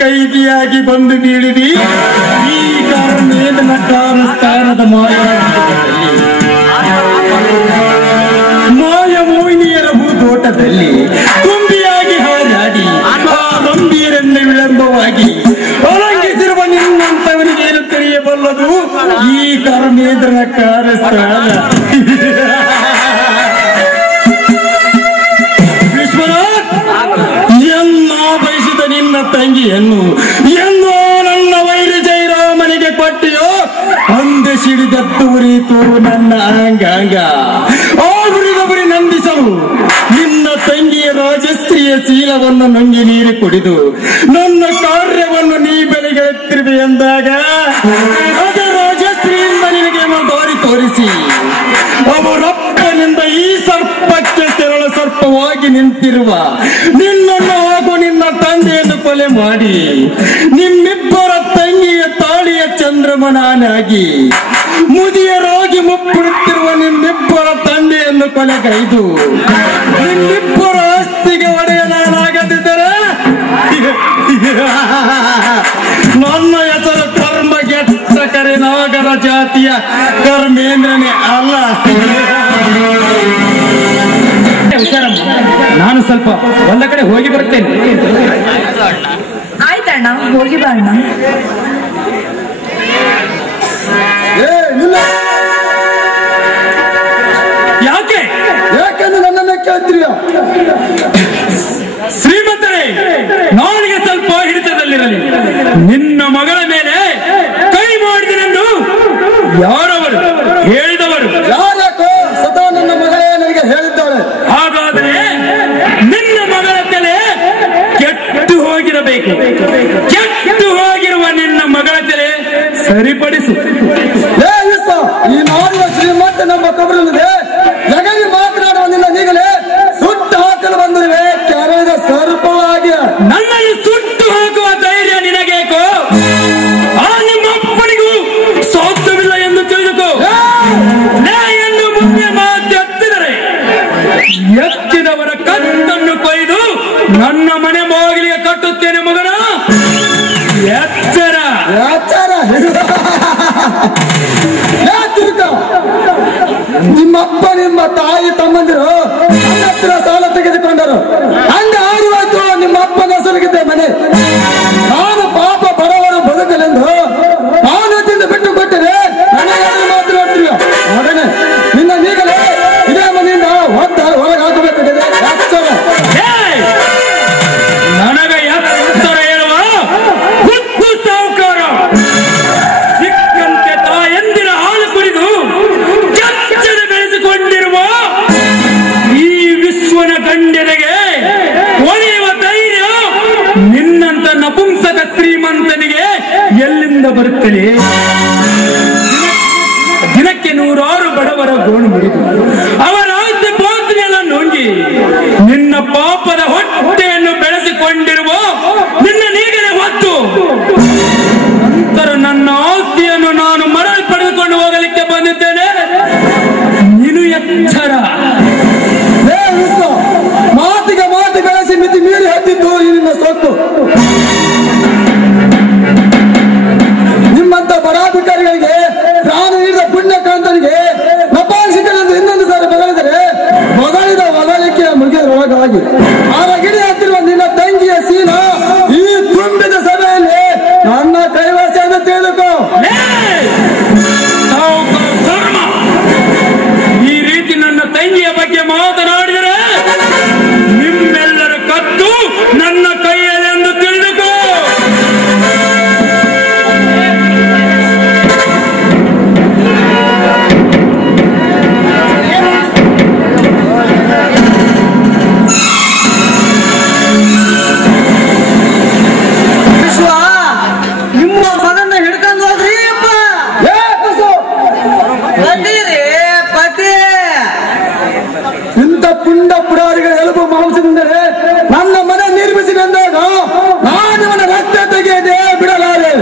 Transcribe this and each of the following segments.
ಕೈದಿಯಾಗಿ ಬಂದು ಬೀಳಿದಿ ಈ ಕಾರಣೇಂದ್ರ ಸ್ಥಾನದ ಮಾಯ ಮೋಹಿನಿಯರ ಭೂತೋಟದಲ್ಲಿ ತುಂಬಿಯಾಗಿ ಹಾರಾಡಿ ಆ ಗಂಭೀರನ್ನು ವಿಳಂಬವಾಗಿ ಒಳಗಿಸಿರುವ ನಿನ್ನಂತವರಿಗೇನು ತಿಳಿಯಬಲ್ಲದು ಈ ಕಾರಣೇಂದ್ರನ ಕಾರ್ಯಸ್ಥಾನ. ತಂಗಿಯನ್ನು ಎಂದೋ ನನ್ನ ವೈರಿ ಜೈರಾಮನಿಗೆ ಕೊಟ್ಟಿಯೋ ಅಂದೆ ಸಿಡಿದತ್ತು ಉರಿಯಿತು ನನ್ನ ಅಂಗಾಂಗ. ಆ ಉರಿದವರಿ ನಂದಿಸಲು ನಿನ್ನ ತಂಗಿಯ ರಾಜಸ್ತ್ರೀಯ ಶೀಲವನ್ನು ನುಂಗಿ ನೀರು ಕುಡಿದು ನನ್ನ ಕಾರ್ಯವನ್ನು ನೀ ಬೆಲೆಗೆತ್ತಿರುವೆ ಎಂದಾಗ ಅದ ರಾಜಸ್ತ್ರೀಯಿಂದ ನಿನಗೆ ದಾರಿ ತೋರಿಸಿ ಅವರಪ್ಪನಿಂದ ಈ ಸರ್ಪಕ್ಕೆ ತೆರಳ ಸರ್ಪವಾಗಿ ನಿಂತಿರುವ ನಿನ್ನನ್ನು ಹಾಗೂ ನಿನ್ನ ತಂದೆಯನ್ನು ಕೊಲೆ ಮಾಡಿ ನಿಮ್ಮಿಬ್ಬರ ತಂಗಿಯ ತಾಳಿಯ ಚಂದ್ರಮನಾನಾಗಿ ಮುದಿಯರಾಗಿ ಮುಪ್ಪುಡುತ್ತಿರುವ ನಿಮ್ಮಿಬ್ಬರ ತಂದೆಯನ್ನು ಕೊಲೆಗೈದು ನಿಮ್ಮಿಬ್ಬರ ಆಸ್ತಿಗೆ ಒಡೆಯ ನಾನಾಗದಿದ್ದರೆ ನನ್ನ ಹೆಸರು ಕರ್ಮಗೆಟ್ಟ ಕರೆ ನಾಗರ ಜಾತಿಯ ಕರ್ಮೇಂದ್ರನೇ ಅಲ್ಲ. ನಾನು ಸ್ವಲ್ಪ ಒಂದ ಕಡೆ ಹೋಗಿ ಬರ್ತೇನೆ. ಆಯ್ತಣ್ಣ, ಹೋಗಿ ಬಾ ಅಣ್ಣ. ಯಾಕೆ ಯಾಕೆಂದ್ರೆ ನನ್ನನ್ನ ಕೇಳ್ತೀಯ? ಶ್ರೀಮಂತರೇ, ನಾನಿಗೆ ಸ್ವಲ್ಪ ಹಿಡಿತದಲ್ಲಿರಲಿ. ನಿನ್ನ ಮಗಳ ಮೇಲೆ ಕೈ ಮಾಡಿದನೆಂದು ಯಾರವರು ಹೇಳಿದವರು? ಯಾರ್ಯಾಕೋ ಸದಾ ನನ್ನ ಮಗಳೇ ನನಗೆ ಹೇಳಿದ್ದಾಳೆ. ಹಾಗಾದರೆ ನಿನ್ನ ಮಗಳ ತಲೆ ಕೆಟ್ಟು ಹೋಗಿರಬೇಕು. ಕೆಟ್ಟು ಹೋಗಿರುವ ನಿನ್ನ ಮಗಳ ತಲೆ ಸರಿಪಡಿಸು. ಈ ನಾಡಿನ ಶ್ರೀಮಂತ ನಮ್ಮ ಕಬರಲ್ಲಿದೆ. ಜಗಲಿ ಮಾತನಾಡುವ ನಿನ್ನ ನೀಗಲೇ ಸುಟ್ಟು ಹಾಕಲು ಬಂದಿರುವೆ ಕೆರೆದ ಸರ್ಪವಾಗಿ. ನನ್ನಲ್ಲಿ ಸುಟ್ಟು ಹಾಕುವ ಧೈರ್ಯ ನಿನಗೇಕೋ? ಆ ನಿಮ್ಮ ಅಪ್ಪನಿಗೂ ಸಾಧ್ಯವಿಲ್ಲ ಎಂದು ತಿಳಿದುಕೋ. ಎಂದು ಮುಂದೆ ಮಾತೆತ್ತಿದರೆ ಎತ್ತಿದವರ ಕತ್ತನ್ನು ಕೊಯ್ದು ನನ್ನ ಮನೆ ಬಾಗಿಲಿಗೆ ಕಟ್ಟುತ್ತೇನೆ ಮಗನ. ಎಚ್ಚರ ಎಚ್ಚರ. ನಿಮ್ಮಪ್ಪ ನಿಮ್ಮ ತಾಯಿ ತಮ್ಮಂದಿರು ನನ್ನ ಹತ್ರ ಸಾಲ ತೆಗೆದುಕೊಂಡರು. ಹಂಗ ಆರಿವಾಯ್ತು ನಿಮ್ಮ ಅಪ್ಪನ ಹೆಸರಿಗಿದ್ದೆ ಮನೆ. ನಾನು ಪಾಪ ಬಡವರು ಬದುಕಲೆಂದು ಎಲ್ಲಿಂದ ಬರುತ್ತಲೇ? ದಿನಕ್ಕೆ 100 ಬಡವರ ಗೋಣು ಮುರಿದು ಅವರ ಆಸ್ತಿ ಪಾತ್ರೆಯನ್ನ ನುಂಗಿ ನಿನ್ನ ಪಾಪದ ಹೊಟ್ಟೆಯನ್ನು ಬೆಳೆಸಿಕೊಂಡಿರುವ ನಿನ್ನ ನೀಗನೆ ಹೊತ್ತು ನಂತರ ನನ್ನ ಆಸ್ತಿಯನ್ನು ನಾನು ಮರಳಿ ಪಡೆದುಕೊಂಡು ಹೋಗಲಿಕ್ಕೆ ಬಂದಿದ್ದೇನೆ. ನೀನು ಎಚ್ಚರ. ಮಾತಿಗೆ ಮಾತು ಬೆಳೆಸಿ ಮಿತಿ ಮೀರಿ ಹತ್ತಿದ್ದು ನಿನ್ನ ಸೊತ್ತು. ನಿಮ್ಮಂತ ಬಡಾಧಿಕಾರಿಗಳಿಗೆ ಪ್ರಾಣ ನೀಡಿದ ಪುಣ್ಯಕಾಂತನಿಗೆ ನಪಾಂಸಿಕನೆಂದು ಇನ್ನೊಂದು ಸಾರಿ ಬಗಳಿದರೆ ಬಗಳಿದ ಬಗಳಿಕೆ ಮುಗಿದೊಳಗಾಗಿ ಆರಗಿಡಿ ಹತ್ತಿರುವ ನಿನ್ನ ತಂಗಿಯ ಸೀನ ಈ ತುಂಬಿದ ಸಭೆಯಲ್ಲಿ ನನ್ನ ಕೈವಾಸ ಎಂದು ತಿಳಿದುಕೋ. ಈ ರೀತಿ ನನ್ನ ತಂಗಿಯ ಬಗ್ಗೆ ಮಾತನಾಡಿದರೆ ನಿಮ್ಮೆಲ್ಲರ ಕತ್ತು ನನ್ನ ಕೈಯಲ್ಲೆಂದು ತಿಳಿದುಕೋ. ನಿಮ್ಮ ಮಗನ್ನ ಹಿಡ್ಕೊಂಡು ಹೋದ್ರಿ ಅಪ್ಪ. ಪತಿ ಇಂಥ ಪುಂಡ ಪುಡಾರಿಗಳ ಎಲುಬು ಮಾಂಸದಿಂದಲೇ ನನ್ನ ಮನೆ ನಿರ್ಮಿಸಿದಂದಾಗ ನಾನು ಇವನ ರಕ್ತ ತೆಗೆಯದೆ ಬಿಡಲಾರೆ.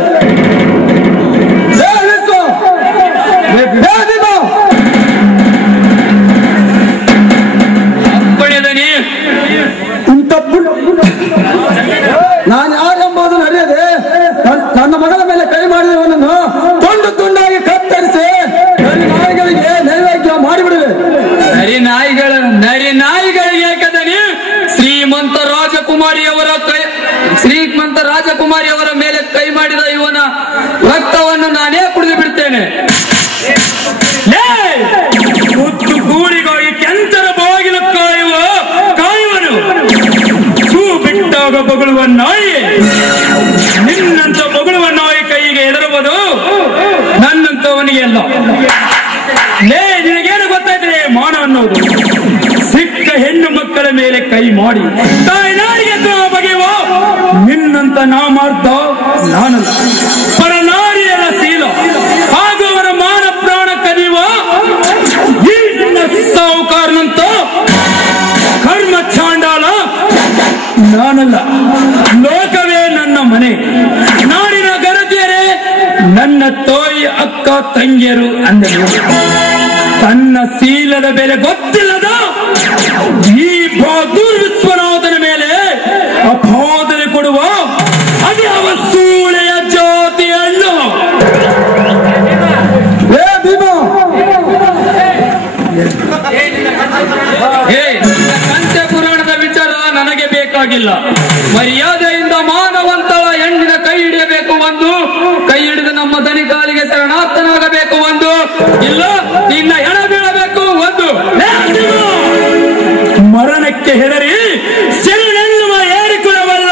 ಇಂಥ ನಾನು ಯಾರೆಂಬುದನ್ನು ಅರಿಯದೆ ನನ್ನ ಮಗಳ ಮೇಲೆ ಕೈ ಮಾಡಿದವನನ್ನು ತುಂಡು ತುಂಡಾಗಿ ಕತ್ತರಿಸಿ ನಾಯಿಗಳಿಗೆ ನೈವೇದ್ಯ ಮಾಡಿಬಿಡುವೆ. ನರಿ ನಾಯಿಗಳಿಗೆ ಕದನಿ ಶ್ರೀಮಂತ ರಾಜಕುಮಾರಿಯವರ ಮೇಲೆ ಕೈ ಮಾಡಿದ ಇವನ ರಕ್ತವನ್ನು ನಾನೇ ಕುಡಿದು ಬಿಡ್ತೇನೆ. ಮುತ್ತು ಗೂಳಿಗಾಗಿ ಕೆಂಚರ ಬಾಗಿಲು ಕಾಯುವನು ಸೂ ಬಿಟ್ಟಾಗ ಬೊಗಳುವ ನಾಯಿ. ನಿನ್ನಂತ ಬೊಗಳುವ ನಾಯಿ ಕೈಗೆ ಎದರುವುದು ನನ್ನಂತವನಿಗೆ ಅಲ್ಲ. ನಿನಗೇನು ಗೊತ್ತಾಯ್ತದೆ ಮಾನ ಅನ್ನೋದು? ಸಿಕ್ಕ ಹೆಣ್ಣು ಮಕ್ಕಳ ಮೇಲೆ ಕೈ ಮಾಡಿ ತಾಯಿ ನಾರಿಗೆ ಬಗೆಯುವ ನಿನ್ನಂತ ನಾಮಾರ್ಥ ನಾನಲ್ಲ. ಪರನಾರಿಯರ ಶೀಲ ಹಾಗೂ ಅವರ ಮಾನ ಪ್ರಾಣ ಕದಿಯುವ ಈ ನಿನ್ನ ಸಾಹುಕಾರನಂತ ಕರ್ಮ ಚಾಂಡಾಲ ನಾನಲ್ಲ. ಲೋಕವೇ ನನ್ನ ಮನೆ. ನಾಡಿನ ಗರತಿಯರೇ ನನ್ನ ತೋಯಿ ಅಕ್ಕ ತಂಗಿಯರು ಅಂದರು. ತನ್ನ ಶೀಲದ ಬೆಲೆ ಗೊತ್ತಿಲ್ಲದ ಈ ವಿಶ್ವನಾಥನ ಮೇಲೆ ಅಪಾದನೆ ಕೊಡುವ ಅದೇ ಅವ ಸೂಳೆಯ ಜಾತಿಯನ್ನು ಕಂಚ ಪುರಾಣದ ವಿಚಾರ ನನಗೆ ಬೇಕಾಗಿಲ್ಲ. ಮರ್ಯಾದೆಯಿಂದ ಮಾನವಂತಳ ಹೆಣ್ಣಿನ ಕೈ ಹಿಡಿಯಬೇಕು ಒಂದು, ಕೈ ಹಿಡಿದು ನಮ್ಮ ದನಿ ಕಾಲಿಗೆ ಶರಣಾರ್ಥನಾಗಬೇಕು ಒಂದು, ಇಲ್ಲ ನಿನ್ನ ಹೆಣ ಬೀಳಬೇಕು ಒಂದು. ಮರಣಕ್ಕೆ ಹೆದರಿ ಶರಣೆನ್ನುವ ಏರಿಕುಲವಲ್ಲ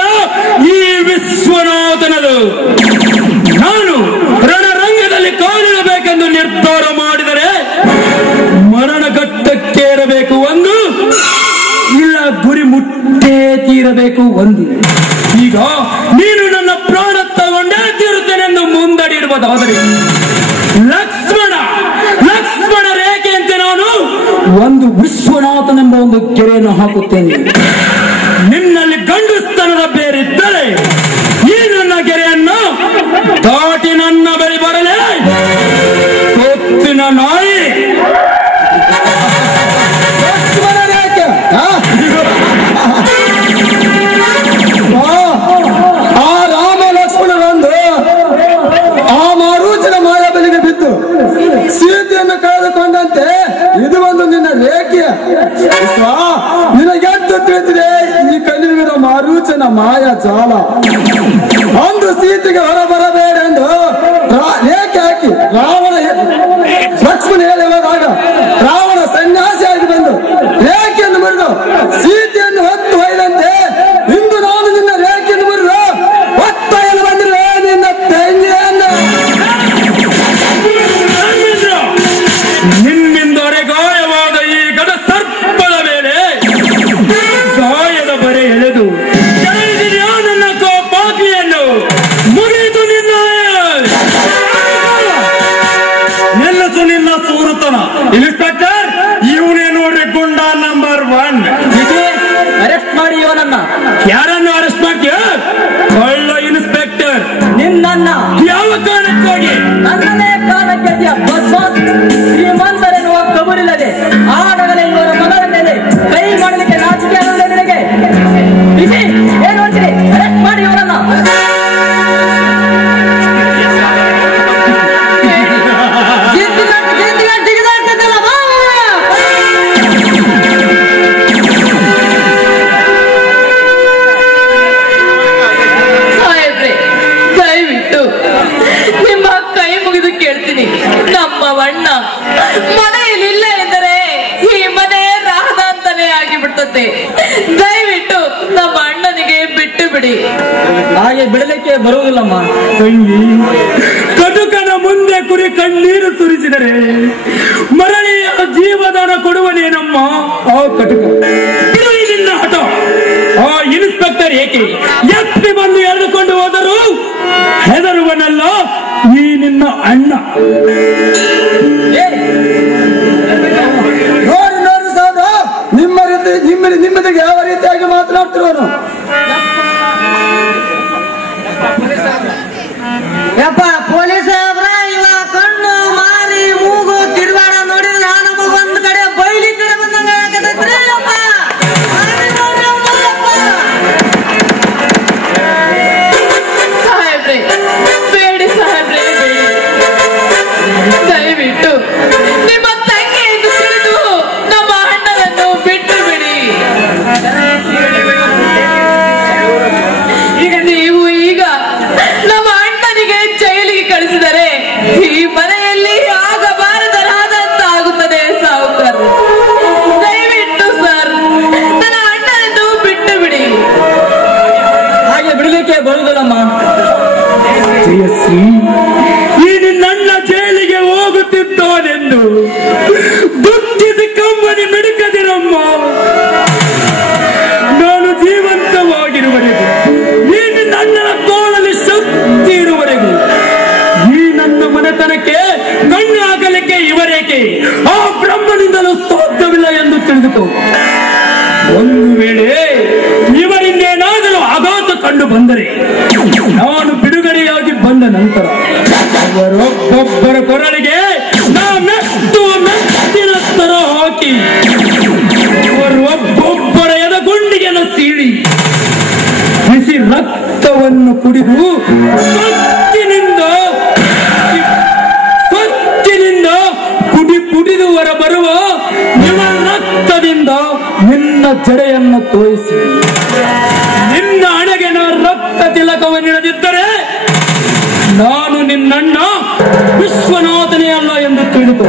ಈ ವಿಶ್ವನಾಥನದು. ನಾನು ರಣರಂಗದಲ್ಲಿ ಕಾಲಿಡಬೇಕೆಂದು ನಿರ್ಧಾರ ಮಾಡಿದರೆ ಮರಣಘಟ್ಟಕ್ಕೇರಬೇಕು ಒಂದು, ಇಲ್ಲ ಗುರಿ ಮುಟ್ಟೇ ತೀರಬೇಕು ಒಂದು. ಈಗ ನೀನು ನನ್ನ ಪ್ರಾಣ ತಗೊಂಡೇ ತೀರುತ್ತೇನೆಂದು ಮುಂದಡಿರುವುದಾದರೆ ಲಕ್ಷ್ಮಣ ರೇಖೆಯಂತೆ ನಾನು ಒಂದು ವಿಶ್ವನಾಥನೆಂಬ ಒಂದು ಗೆರೆಯನ್ನು ಹಾಕುತ್ತೇನೆ. ನಿನ್ನಲ್ಲಿ ಗಂಡುಸ್ತನದ ಬೇರಿದ್ದರೆ ಈ ನನ್ನ ಗೆರೆಯನ್ನು ದಾಟಿ ನನ್ನ ಬಳಿ ಬರಲೇ ಕೊತ್ತಿನ ನಾಯಿ. ಆ ರಾಮ ಲಕ್ಷ್ಮಣರಂದು ಆ ಮಾರುಚನ ಮಾಯಾ ಬಲಿಗೆ ಬಿದ್ದು ಸೀತೆಯನ್ನು ಕಳೆದುಕೊಂಡಂತೆ ಇದು ಒಂದು ನಿನ್ನ ರೇಖೆಯ ನಿನಗೆದ್ದು ತಿಳಿದಿದೆ. ಈ ಕಲಿಯುಗದ ಮಾರುಚನ ಮಾಯಾ ಜಾಲ ಒಂದು ಸೀತೆಗೆ ಹೊರ ಬರಬೇಡೆಂದು ರೇಖೆ ಹಾಕಿ ಲಕ್ಷ್ಮಣ ಹೇಳಿ ಹೋದಾಗ ರಾವಣ ಸನ್ಯಾಸಿಯಾಗಿ ಬಂದು ರೇಖೆಯನ್ನು ಮುರಿದು ಸೀತೆಯನ್ನು ಹೊತ್ತು ಒಯ್ದಂತೆ ಇಂದು ನಾನು ನಿನ್ನ ರೇಖೆಯನ್ನು ಮುರಿದು ಹೊತ್ತೊಯ್ಯಲು ಬಂದಿರುವೆ ನಿನ್ನ ತಂಗಿಯನ್ನು. ನಿಮ್ಮಿಂದವರೆ ಗಾಯವಾದ ಈ ಗದ ಸರ್ಪದ ಮೇಲೆ ಗಾಯದ ಬರೆ ಎಳೆದು ನನ್ನ ಪಾಪಿಯನ್ನು ಮುಗಿದು ನಿನ್ನ ಇನ್ಸ್ಪೆಕ್ಟರ್, ಇವನೇ ನೋಡ್ರಿ ಗುಂಡ ನಂಬರ್ 1. ಅರೆಸ್ಟ್ ಮಾಡಿ ಇವನನ್ನ. ಯಾರನ್ನು ಅರೆಸ್ಟ್ ಮಾಡ್ತೀಯ? ಒಳ್ಳ ಇನ್ಸ್ಪೆಕ್ಟರ್, ನಿನ್ನನ್ನ ಯಾವ ಕಾರಣಕ್ಕಾಗಿ? ನನ್ನದೇ ಕಾಲಕ್ಕೆ ಶ್ರೀಮಂತರೆನ್ನುವ ಕಬರಿಲ್ಲದೆ ಆಡಗಲೇ ಇವರ ಮಗಳ ಮೇಲೆ ಕೈ ಮಾಡಲಿಕ್ಕೆ ನಾಚಿಕೆ ಆಗಲಿಲ್ಲ ನಿನಗೆ? ಏನು ಅಂತೀರಿ? ಅರೆಸ್ಟ್ ಮಾಡಿ ಇವರನ್ನ. ಸಾಹೇಬ್ರೆ, ದಯವಿಟ್ಟು ನಿಮ್ಮ ಕೈ ಮುಗಿದು ಕೇಳ್ತೀನಿ. ನಮ್ಮವಣ್ಣ ಮನೆಯಲ್ಲಿಲ್ಲ ಎಂದರೆ ಈ ಮನೆ ರಾಹದ ಅಂತಾನೆ ಆಗಿಬಿಡ್ತದೆ. ದಯವಿಟ್ಟು ನಮ್ಮ ಅಣ್ಣನಿಗೆ ಬಿಟ್ಟು ಬಿಡಿ. ಹಾಗೆ ಬಿಡಲಿಕ್ಕೆ ಬರುವುದಿಲ್ಲಮ್ಮ. ತಂಗಿ, ಕಟುಕನ ಮುಂದೆ ಕುರಿ ಕಣ್ಣೀರು ಸುರಿಸಿದರೆ ಮರಳಿಯ ಜೀವದಾನ ಕೊಡುವನೇನಮ್ಮ ಆ ಕಟುಕ? ಬಿಡು ಈ ನಿನ್ನ ಹಠ. ಆ ಇನ್ಸ್ಪೆಕ್ಟರ್ ಏಕೆ ಎತ್ತಿ ಬಂದು ಎಳೆದುಕೊಂಡು ಹೋದರು ಹೆದರುವನಲ್ಲ ಈ ನಿನ್ನ ಅಣ್ಣ. ನೋಡಿ ನೋಡಿ ಸಾಹೇಬ್ರ, ನಿಮ್ಮದಿಗೆ ಯಾವ ರೀತಿಯಾಗಿ ಮಾತನಾಡ್ತಿರೋನು? ಯಪ್ಪ ಪೊಲೀಸ್ ಸಾಹೇಬ್ರ, ಇವ ಕಣ್ಣು ಮಾರಿ ಮೂಗು ತಿರುವಾಡ ನೋಡಿದ್ರೆ ನಮಗ ಒಂದ್ ಕಡೆ ಬೈಲಿ ಕಡೆ ಬಂದಂಗ ಆಗತೈತ್ರಿ. ಯಪ್ಪ ಸಾಹೇಬ್ರೆ, ಬೇಡಿ ಸಾಹೇಬ್ರೆ, ಬೇಡಿ. ದಯವಿಟ್ಟು ನಿಮ್ಮ ತಂಗಿ ಎಂದು ತಿಳಿದು ನಮ್ಮ ಅಣ್ಣನನ್ನು ಬಿಟ್ಟು ಬಿಡಿ. ನೀವು ಈಗ ನಮ್ಮ ಅಣ್ಣನಿಗೆ ಜೈಲಿಗೆ ಕಳಿಸಿದರೆ ಈ ಮನೆಯಲ್ಲಿ ಆಗಬಾರದರಾದಂತ ಆಗುತ್ತದೆ ಸಾಹುಕಾರ. ದಯವಿಟ್ಟು ಸರ್, ನನ್ನ ಅಣ್ಣನನ್ನು ಬಿಟ್ಟು ಬಿಡಿ. ಹಾಗೆ ಬಿಡಲಿಕ್ಕೆ ಬರುವುದಿಲ್ಲಮ್ಮ. ಜಯಶ್ರೀ, ಈ ನಿನ್ನಣ್ಣ ಜೈಲಿಗೆ ಹೋಗುತ್ತಿದ್ದಾನೆಂದು ದುಃಖಿಸಿ ಕಂಬನಿ ಮಿಡುಕದಿರಮ್ಮ. ನಾನು ಜೀವಂತವಾಗಿರುವರೆಗೂ, ಈ ನಿನ್ನಣ್ಣನ ತೋಳಲ್ಲಿ ಶಕ್ತಿ ಇರುವರೆಗೂ, ಈ ನನ್ನ ಮನೆತನಕ್ಕೆ ಕಣ್ಣು ಆಗಲಿಕ್ಕೆ ಇವರೇಕೆ ಆ ಬ್ರಹ್ಮನಿಂದಲೂ ಸಾಧ್ಯವಿಲ್ಲ ಎಂದು ತಿಳಿದುಕೋ. ಒಂದು ವೇಳೆ ಇವರಿಂದೇನಾದರೂ ಆಘಾತ ಕಂಡು ಬಂದರೆ ನಾನು ಬಿಡುಗಡೆಯಾಗಿ ಬಂದ ನಂತರ ಅವರೊಬ್ಬೊಬ್ಬರ ಕೊರಳಿಗೆ ಮೆತ್ತಿನ ತರ ಹಾಕಿ ಅವರೊಬ್ಬೊಬ್ಬರ ಎದಗುಂಡಿಗೆನ ಸೀಳಿ ಬಿಸಿ ರಕ್ತವನ್ನು ಕುಡಿದು ಸೊಚ್ಚಿನಿಂದ ಕುಡಿದು ಹೊರ ಬರುವ ನಿಮ್ಮ ರಕ್ತದಿಂದ ನಿನ್ನ ಜಡೆಯನ್ನು ತೋರಿಸಿ ನಿನ್ನ ಹಣೆಗೆ ರಕ್ತ ತಿಲಕವನ್ನಿಡದಿದ್ದರೆ ನಾನು ನಿನ್ನಣ್ಣ ವಿಶ್ವನಾಥನೇ ಅಲ್ಲ ಎಂದು ತಿಳಿದು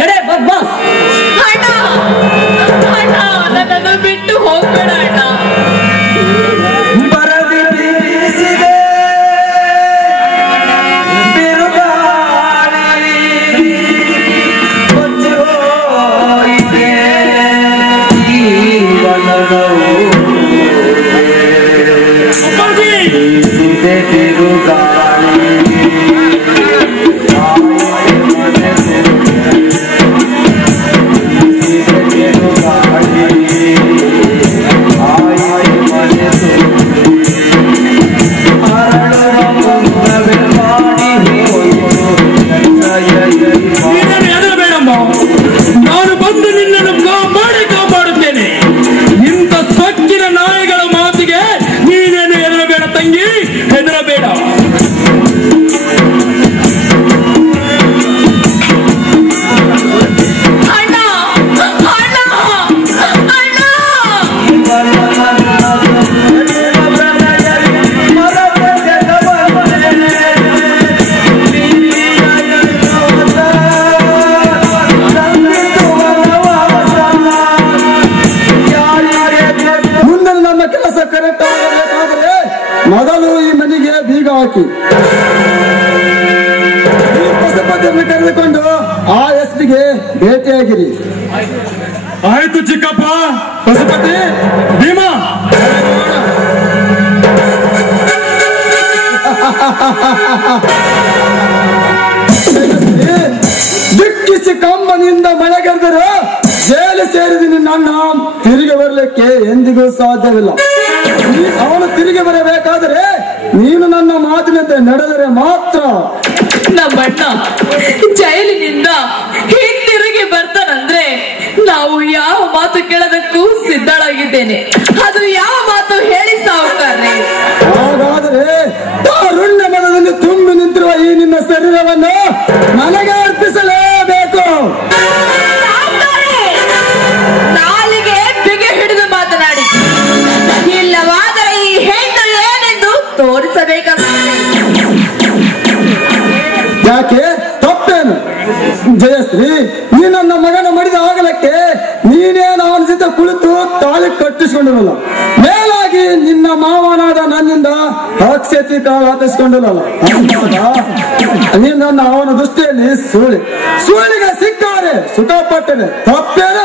ನಡೆ ಬಾಸ್. ಅಣ್ಣ, ಅಣ್ಣ, ನನ್ನನ್ನು ಬಿಟ್ಟು ಹೋಗ್ಬೇಡ ಅಣ್ಣ. ಬರದಿ ಬೀಸಿದೆ ಬಿರುಗಾಳಿ, ಕೊಚ್ಚಿ ಹೋಯಿತೆ ಜೀವನವು. ಬೀಸಿದೆ ಬಿರುಗಾಳಿ, ನಾನು ಬಂದು ನಿನ್ನನ್ನು ಕಾಪಾಡುತ್ತೇನೆ. ಇಂಥ ಸೊಕ್ಕಿನ ನಾಯಿಗಳ ಮಾತಿಗೆ ನೀನೇನು ಹೆದರಬೇಡ ತಂಗಿ, ಹೆದರಬೇಡ. ಅಣ್ಣ, ಅಣ್ಣ, ಅಣ್ಣ. ಮುಂದೆ ನಮ್ಮ ಕೆಲಸ ಕರೆಕ್ಟ್ ಆಗಬೇಕಾದ್ರೆ ಮೊದಲು ಈ ಮನೆಗೆ ಬೀಗ ಹಾಕಿ ಈ ಪಶುಪತಿಯನ್ನು ಕರೆದುಕೊಂಡು ಆ ಎಸ್ಪಿಗೆ ಭೇಟಿಯಾಗಿರಿ. ಆಯ್ತು ಚಿಕ್ಕಪ್ಪ. ಪಶುಪತಿ, ಭೀಮಾ, ಸಾಧ್ಯವಿಲ್ಲ. ಅವನು ತಿರುಗಿ ಬರಬೇಕಾದರೆ ನೀನು ನನ್ನ ಮಾತಿನಂತೆ ನಡೆದರೆ ಮಾತ್ರ. ನಮ್ಮಣ್ಣ ಜೈಲಿನಿಂದ ಹಿಂದಿರುಗಿ ಬರ್ತಾನಂದ್ರೆ ನಾವು ಯಾವ ಮಾತು ಕೇಳೋದಕ್ಕೂ ಸಿದ್ಧಳಾಗಿದ್ದೇನೆ. ಅದು ಯಾವ ಮಾತು ಹೇಳಿ ಸಾಹುಕಾರ್ರೆ? ಹಾಗಾದರೆ ತಾರುಣ್ಯ ಮನದಲ್ಲಿ ತುಂಬಿ ನಿಂತಿರುವ ಈ ನಿನ್ನ ಶರೀರವನ್ನು ನನಗೆ ಅರ್ಪಿಸಲೇಬೇಕು. ನಾಲಿಗೆ ಬಿಗೆ ಹಿಡಿದು ಮಾತನಾಡಿ, ಇಲ್ಲವಾದರೆ ಈ ಹೆಣ್ಣು ಏನೆಂದು ತೋರಿಸಬೇಕಾಗುತ್ತದೆ. ಯಾಕೆ ತಪ್ಪೇನು ಜಯಶ್ರೀ? ನೀ ನನ್ನ ಮಗನ ಮಡಿದ ಆಗಲಕ್ಕೆ ನೀನೇನು ಅವನ ಜೊತೆ ಕುಳಿತು ತಾಳಿ ಕಟ್ಟಿಸಿಕೊಂಡಿರಲ್ಲ. ಮೇಲಾಗಿ ನಿನ್ನ ಮಾವನಾದ ನನ್ನಿಂದ ಅಕ್ಷತಿ ತಾಳು ಹಾಕಿಸ್ಕೊಂಡಿರಲ್ಲ. ನೀನು ನನ್ನ ಅವನ ದೃಷ್ಟಿಯಲ್ಲಿ ಸುಳ್ಳಿಗೆ ಸಿಕ್ಕಾರೆ ಸುಖಪಟ್ಟರೆ ತಪ್ಪೇನು?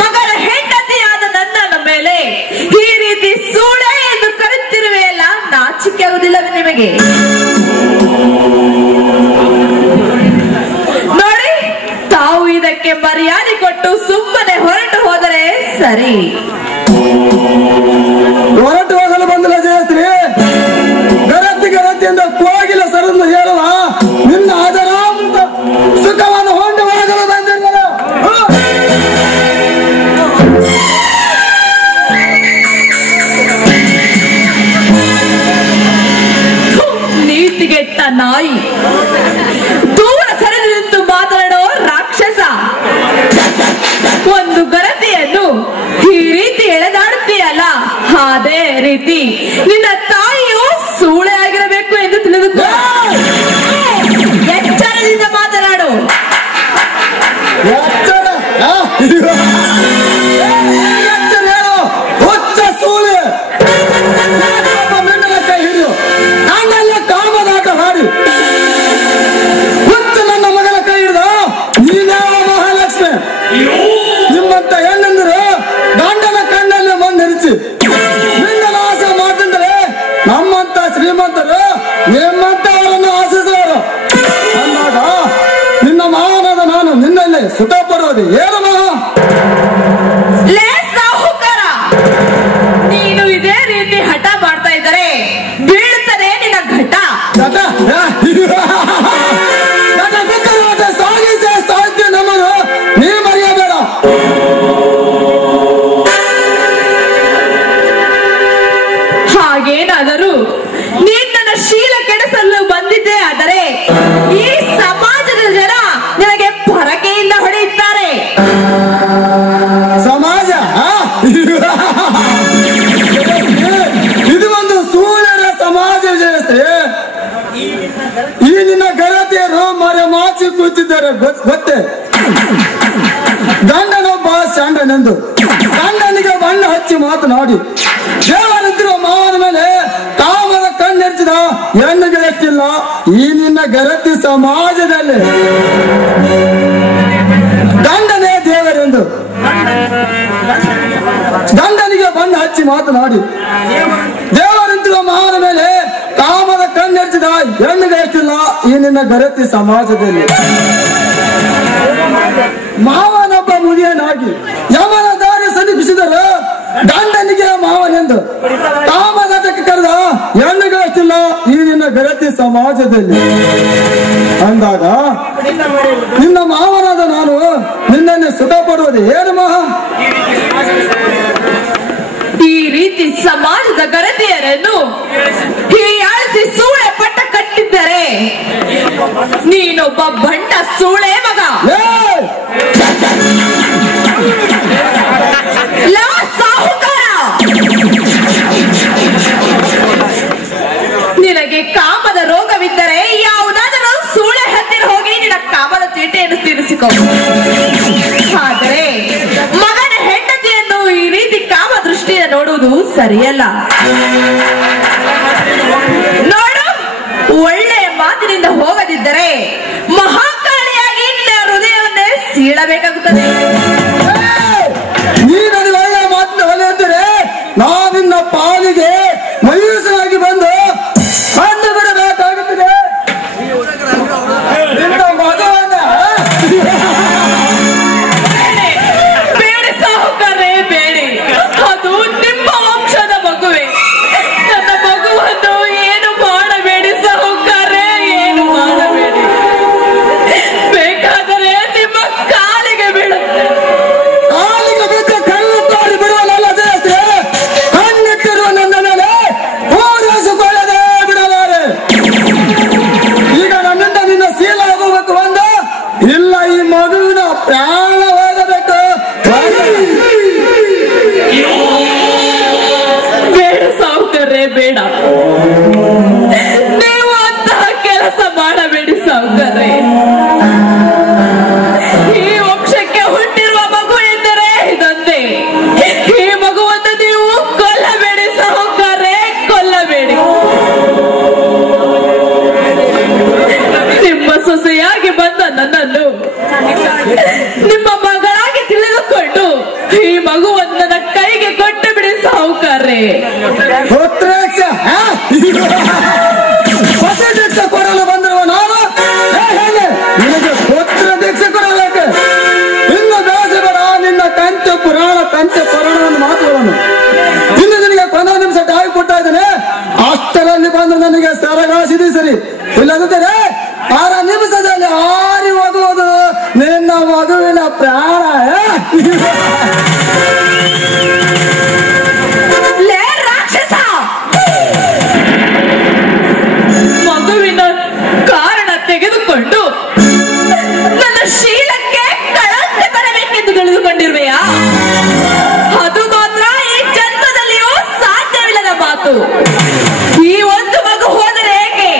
ಮಗಳ ಹೆಂಡತಿಯಾದ ನನ್ನ ಮೇಲೆ ಈ ರೀತಿ ಸೂಳೆ ಎಂದು ಕರೆಯುತ್ತಿರುವೆಯಲ್ಲ, ನಾಚಿಕೆ ಆಗುವುದಿಲ್ಲವೇ ನಿಮಗೆ? ನೋಡಿ, ತಾವು ಇದಕ್ಕೆ ಮರ್ಯಾದೆ ಕೊಟ್ಟು ಸುಮ್ಮನೆ ಹೊರಟು ಹೋದರೆ ಸರಿ. ಹೊರಟು ಹೋಗಲು ಬಂದಿಲ್ಲ ಜಯಶ್ರೀ. ಗರತಿಯಿಂದ ಕೋಗಿಲ ಸರನ್ನು ಹೇಳುವ ನಿನ್ನ ಅದರ ಸುಖವನ್ನು ಹೊಂದು ಹೋಗಲು ಬಂದಿಲ್ಲ. ನೀತಿಗೆಟ್ಟ ನಾಯಿ, ದೂರ ಸರಿದು ನಿಂತು ಮಾತನಾಡೋ ರಾಕ್ಷಸ. ಒಂದು ಗರತಿಯನ್ನು ಈ ರೀತಿ ಎಳೆದಾಡುತ್ತೀಯಲ್ಲ, ಅದೇ ರೀತಿ ನಿನ್ನ ತಾಯಿಯು ಸೂಳೆ ಆಗಿರಬೇಕು ಎಂದು ತಿಳಿದುಕೋ. ಎಚ್ಚರದಿಂದ ಮಾತನಾಡು. ಹೊಚ್ಚ ಸೂಳೆ ಕೈ ಹಿಡಿದು ನನ್ನೆಲ್ಲ ಕಾಮದಾಟ ಹಾಡಿ ಹುಚ್ಚ ನನ್ನ ಮಗನ ಕೈ ಹಿಡಿದ ನೀನ್ಯಾವ ಮಹಾಲಕ್ಷ್ಮಿ? ನಿಮ್ಮಂತ ಹೆಣ್ಣಂದರು ಗಂಡನ ಕಣ್ಣಲ್ಲಿ ಮಣ್ಣೆರಿಸಿ ನಿನ್ನ ನಾಶ ಮಾಡ್ತಿದ್ರೆ ನಮ್ಮಂತ ಶ್ರೀಮಂತರು ನಿಮ್ಮಂತವರನ್ನು ಆಶಿಸುವರು ಅಂದಾಗ ನಿನ್ನ ಮಾವನಾದ ನಾನು ನಿನ್ನಲ್ಲಿ ಸುಖ ಪಡುವುದು ಏನು ಮಹಾ? ಲೇ ಸಾಹುಕಾರ, ನೀನು ಇದೇ ರೀತಿ ಹಠ ಮಾಡ್ತಾ ಇದ್ದರೆ ಬೀಳುತ್ತದೆ ನಿನ್ನ ಘಟ. ಸಾಗಿಸೇ ಸಾಧ್ಯ ನಮ್ಮನ್ನು ನೀ ಮರೆಯಬೇಡ. ಹಾಗೇನಾದರೂ ನಿನ್ನ ಶೀಲ ಕೆಡಿಸಲು ಬಂದಿದ್ದೆ ಆದರೆ ಈ ಸಮಾಜದ ಜನ ನಿನಗೆ ಪೊರಕೆಯಿಂದ ಹೊಡೆಯುತ್ತಾರೆ. ಸಮಾಜ ಇದು ಒಂದು ಸೂರ್ಯರ ಸಮಾಜ ವ್ಯವಸ್ಥೆ. ಈ ನಿನ್ನ ಗೆಳತಿಯರು ಮರೆ ಮಾಚಿ ಕೂತಿದ್ದಾರೆ ಗೊತ್ತೇ? ಗಂಡನೊಬ್ಬ ಶಾಂಡನೆಂದು ಗಂಡನಿಗೆ ಬಣ್ಣ ಹಚ್ಚಿ ಮಾತನಾಡಿ ದೇವರಿದ್ರುವ ಮಾವನ ಮೇಲೆ ಕಾಮದ ಕಣ್ಣೆರ್ಚಿದ ಹೆಣ್ಣುಗಳೆಷ್ಟಿಲ್ಲ ಈ ನಿನ್ನ ಗೆಳತಿ ಸಮಾಜದಲ್ಲಿ. ಗಂಡನೇ ದೇವರೆಂದು ಗಂಡನಿಗೆ ಬಣ್ಣ ಹಚ್ಚಿ ಮಾತನಾಡಿ ದೇವರಿದ್ರುವ ಮಾವನ ಮೇಲೆ ಕಾಮದ ಕಣ್ಣೆರ್ಚಿದ ಹೆಣ್ಣುಗಳೆಷ್ಟಿಲ್ಲ ಈ ನಿನ್ನ ಗೆಳತಿ ಸಮಾಜದಲ್ಲಿ. ಮಾವನೊಬ್ಬ ಮುದಿಯನಾಗಿ ಯಮನ ದಾರಿ ಸಮೀಪಿಸಿದರು ಗಂಡನಿಗೆ ಮಾವನೆಂದು ಕಾಮದಕ್ಕೆ ಕರೆದ ಹೆಣ್ಣುಗಳೆಷ್ಟಿಲ್ಲ ಈ ನಿನ್ನ ಗೆಳತಿ ಸಮಾಜದಲ್ಲಿ. ಅಂದಾಗ ನಿನ್ನ ಮಾವನಾದ ನಾನು ನಿನ್ನನ್ನು ಸುಖ ಪಡುವುದು ಏನು ಮಹಾ? ಈ ರೀತಿ ಸಮಾಜದ ಗರತಿಯರನ್ನು ಹೀಯಾಳಿಸಿ ಸೂಳೆ ಪಟ್ಟ ಕಟ್ಟಿದ್ದರೆ ನೀನೊಬ್ಬ ಬಂಟ ಸೂಳೆ ಮಗ. ಲಾ ಸಾಹುಕಾರ, ನಿನಗೆ ಕಾಮದ ರೋಗವಿದ್ದರೆ ಯಾವುದಾದರೂ ಸೂಳೆ ಹತ್ತಿರ ಹೋಗಿ ನಿನ್ನ ಕಾಮದ ಚೀಟೆಯನ್ನು ತೀರಿಸಿಕೊ. ಆದರೆ ಮಗನ ಹೆಂಡತಿಯನ್ನು ಈ ರೀತಿ ಕಾಮ ದೃಷ್ಟಿಯಿಂದ ನೋಡುವುದು ಸರಿಯಲ್ಲ. ನೋಡು, ಒಳ್ಳೆಯ ಮಾತಿನಿಂದ ಹೋಗದಿದ್ದರೆ ಮಹಾಕಾಳಿಯಾಗಿ ನಿನ್ನ ಹೃದಯವನ್ನೇ ಸೀಳಬೇಕಾಗುತ್ತದೆ. ನೀ ನನಗೆ ಒಳ್ಳೆಯ ಮಾತಿನ ಹೊಲೆ ಅಂದರೆ ನಾವಿನ್ನ ಪಾಲಿಗೆ ಮಯೂಸರಾಗಿ ಬಂದು ಕಣ್ಣು ಬಿಡಬೇಕಾಗುತ್ತದೆ. ನಿನ್ನ ಮಗವನ್ನ ಬೇಡ ಬೇಡ. ನೀವು ಅಂತಹ ಕೆಲಸ ಮಾಡಬೇಡಿ ಸಾವುಕಾರ್ರೆ. ಈ ವಂಶಕ್ಕೆ ಹುಟ್ಟಿರುವ ಮಗು ಎಂದರೆ ಇದೊಂದೇ. ಈ ಮಗುವನ್ನು ನೀವು ಕೊಲ್ಲಬೇಡಿ ಸಾವುಕಾರ್ರೆ, ಕೊಲ್ಲಬೇಡಿ. ನಿಮ್ಮ ಸೊಸೆಯಾಗಿ ಬಂದ ನನ್ನನ್ನು ನಿಮ್ಮ ಮಗಳಾಗಿ ತಿಳಿದುಕೊಂಡು ಈ ಮಗುವನ್ನು ನನ್ನ ಕೈಗೆ ಕೊಟ್ಟು ಬಿಡಿ ಸಾವುಕಾರ್ರೆ. ದೀಕ್ಷೆ ಕೊಡಲು ಬಂದಿರುವ ನಾನು ನಿನಗೆ ಪುತ್ರ ದೀಕ್ಷೆ ಕೊಡಬೇಕು. ಇನ್ನು ಬೇಸೆ ಬೇಡ ನಿನ್ನ ಕಂತೆ ಪುರಾಣವನ್ನು ಮಾತುಗಳನ್ನು. ಇನ್ನು ನಿನಗೆ 15 ನಿಮಿಷ ಟೈಮ್ ಕೊಡ್ತಾ ಇದ್ದೇನೆ. ಅಷ್ಟರಲ್ಲಿ ಬಂದು ನನಗೆ ಸರಗಾಸಿದಿ ಸರಿ. ಇಲ್ಲದಿದ್ದರೆ 6 ನಿಮಿಷದಲ್ಲಿ ಹಾರಿ ಹೋಗುವುದು ನಿನ್ನ ಮಗುವಿನ ಪ್ರಾಣ. ಮಗುವಿನ ಕಾರಣ ತೆಗೆದುಕೊಂಡು ನನ್ನ ಶೀಲಕ್ಕೆ ಕಳಂಕ ಬರಬೇಕೆಂದು ತಿಳಿದುಕೊಂಡಿರುವೆಯಾ? ಅದು ಮಾತ್ರ ಈ ಜನ್ಮದಲ್ಲಿಯೂ ಸಾಧ್ಯವಿಲ್ಲದ ಮಾತು. ಈ ಒಂದು ಮಗು ಹೋದರೆ ಹೇಗೆ?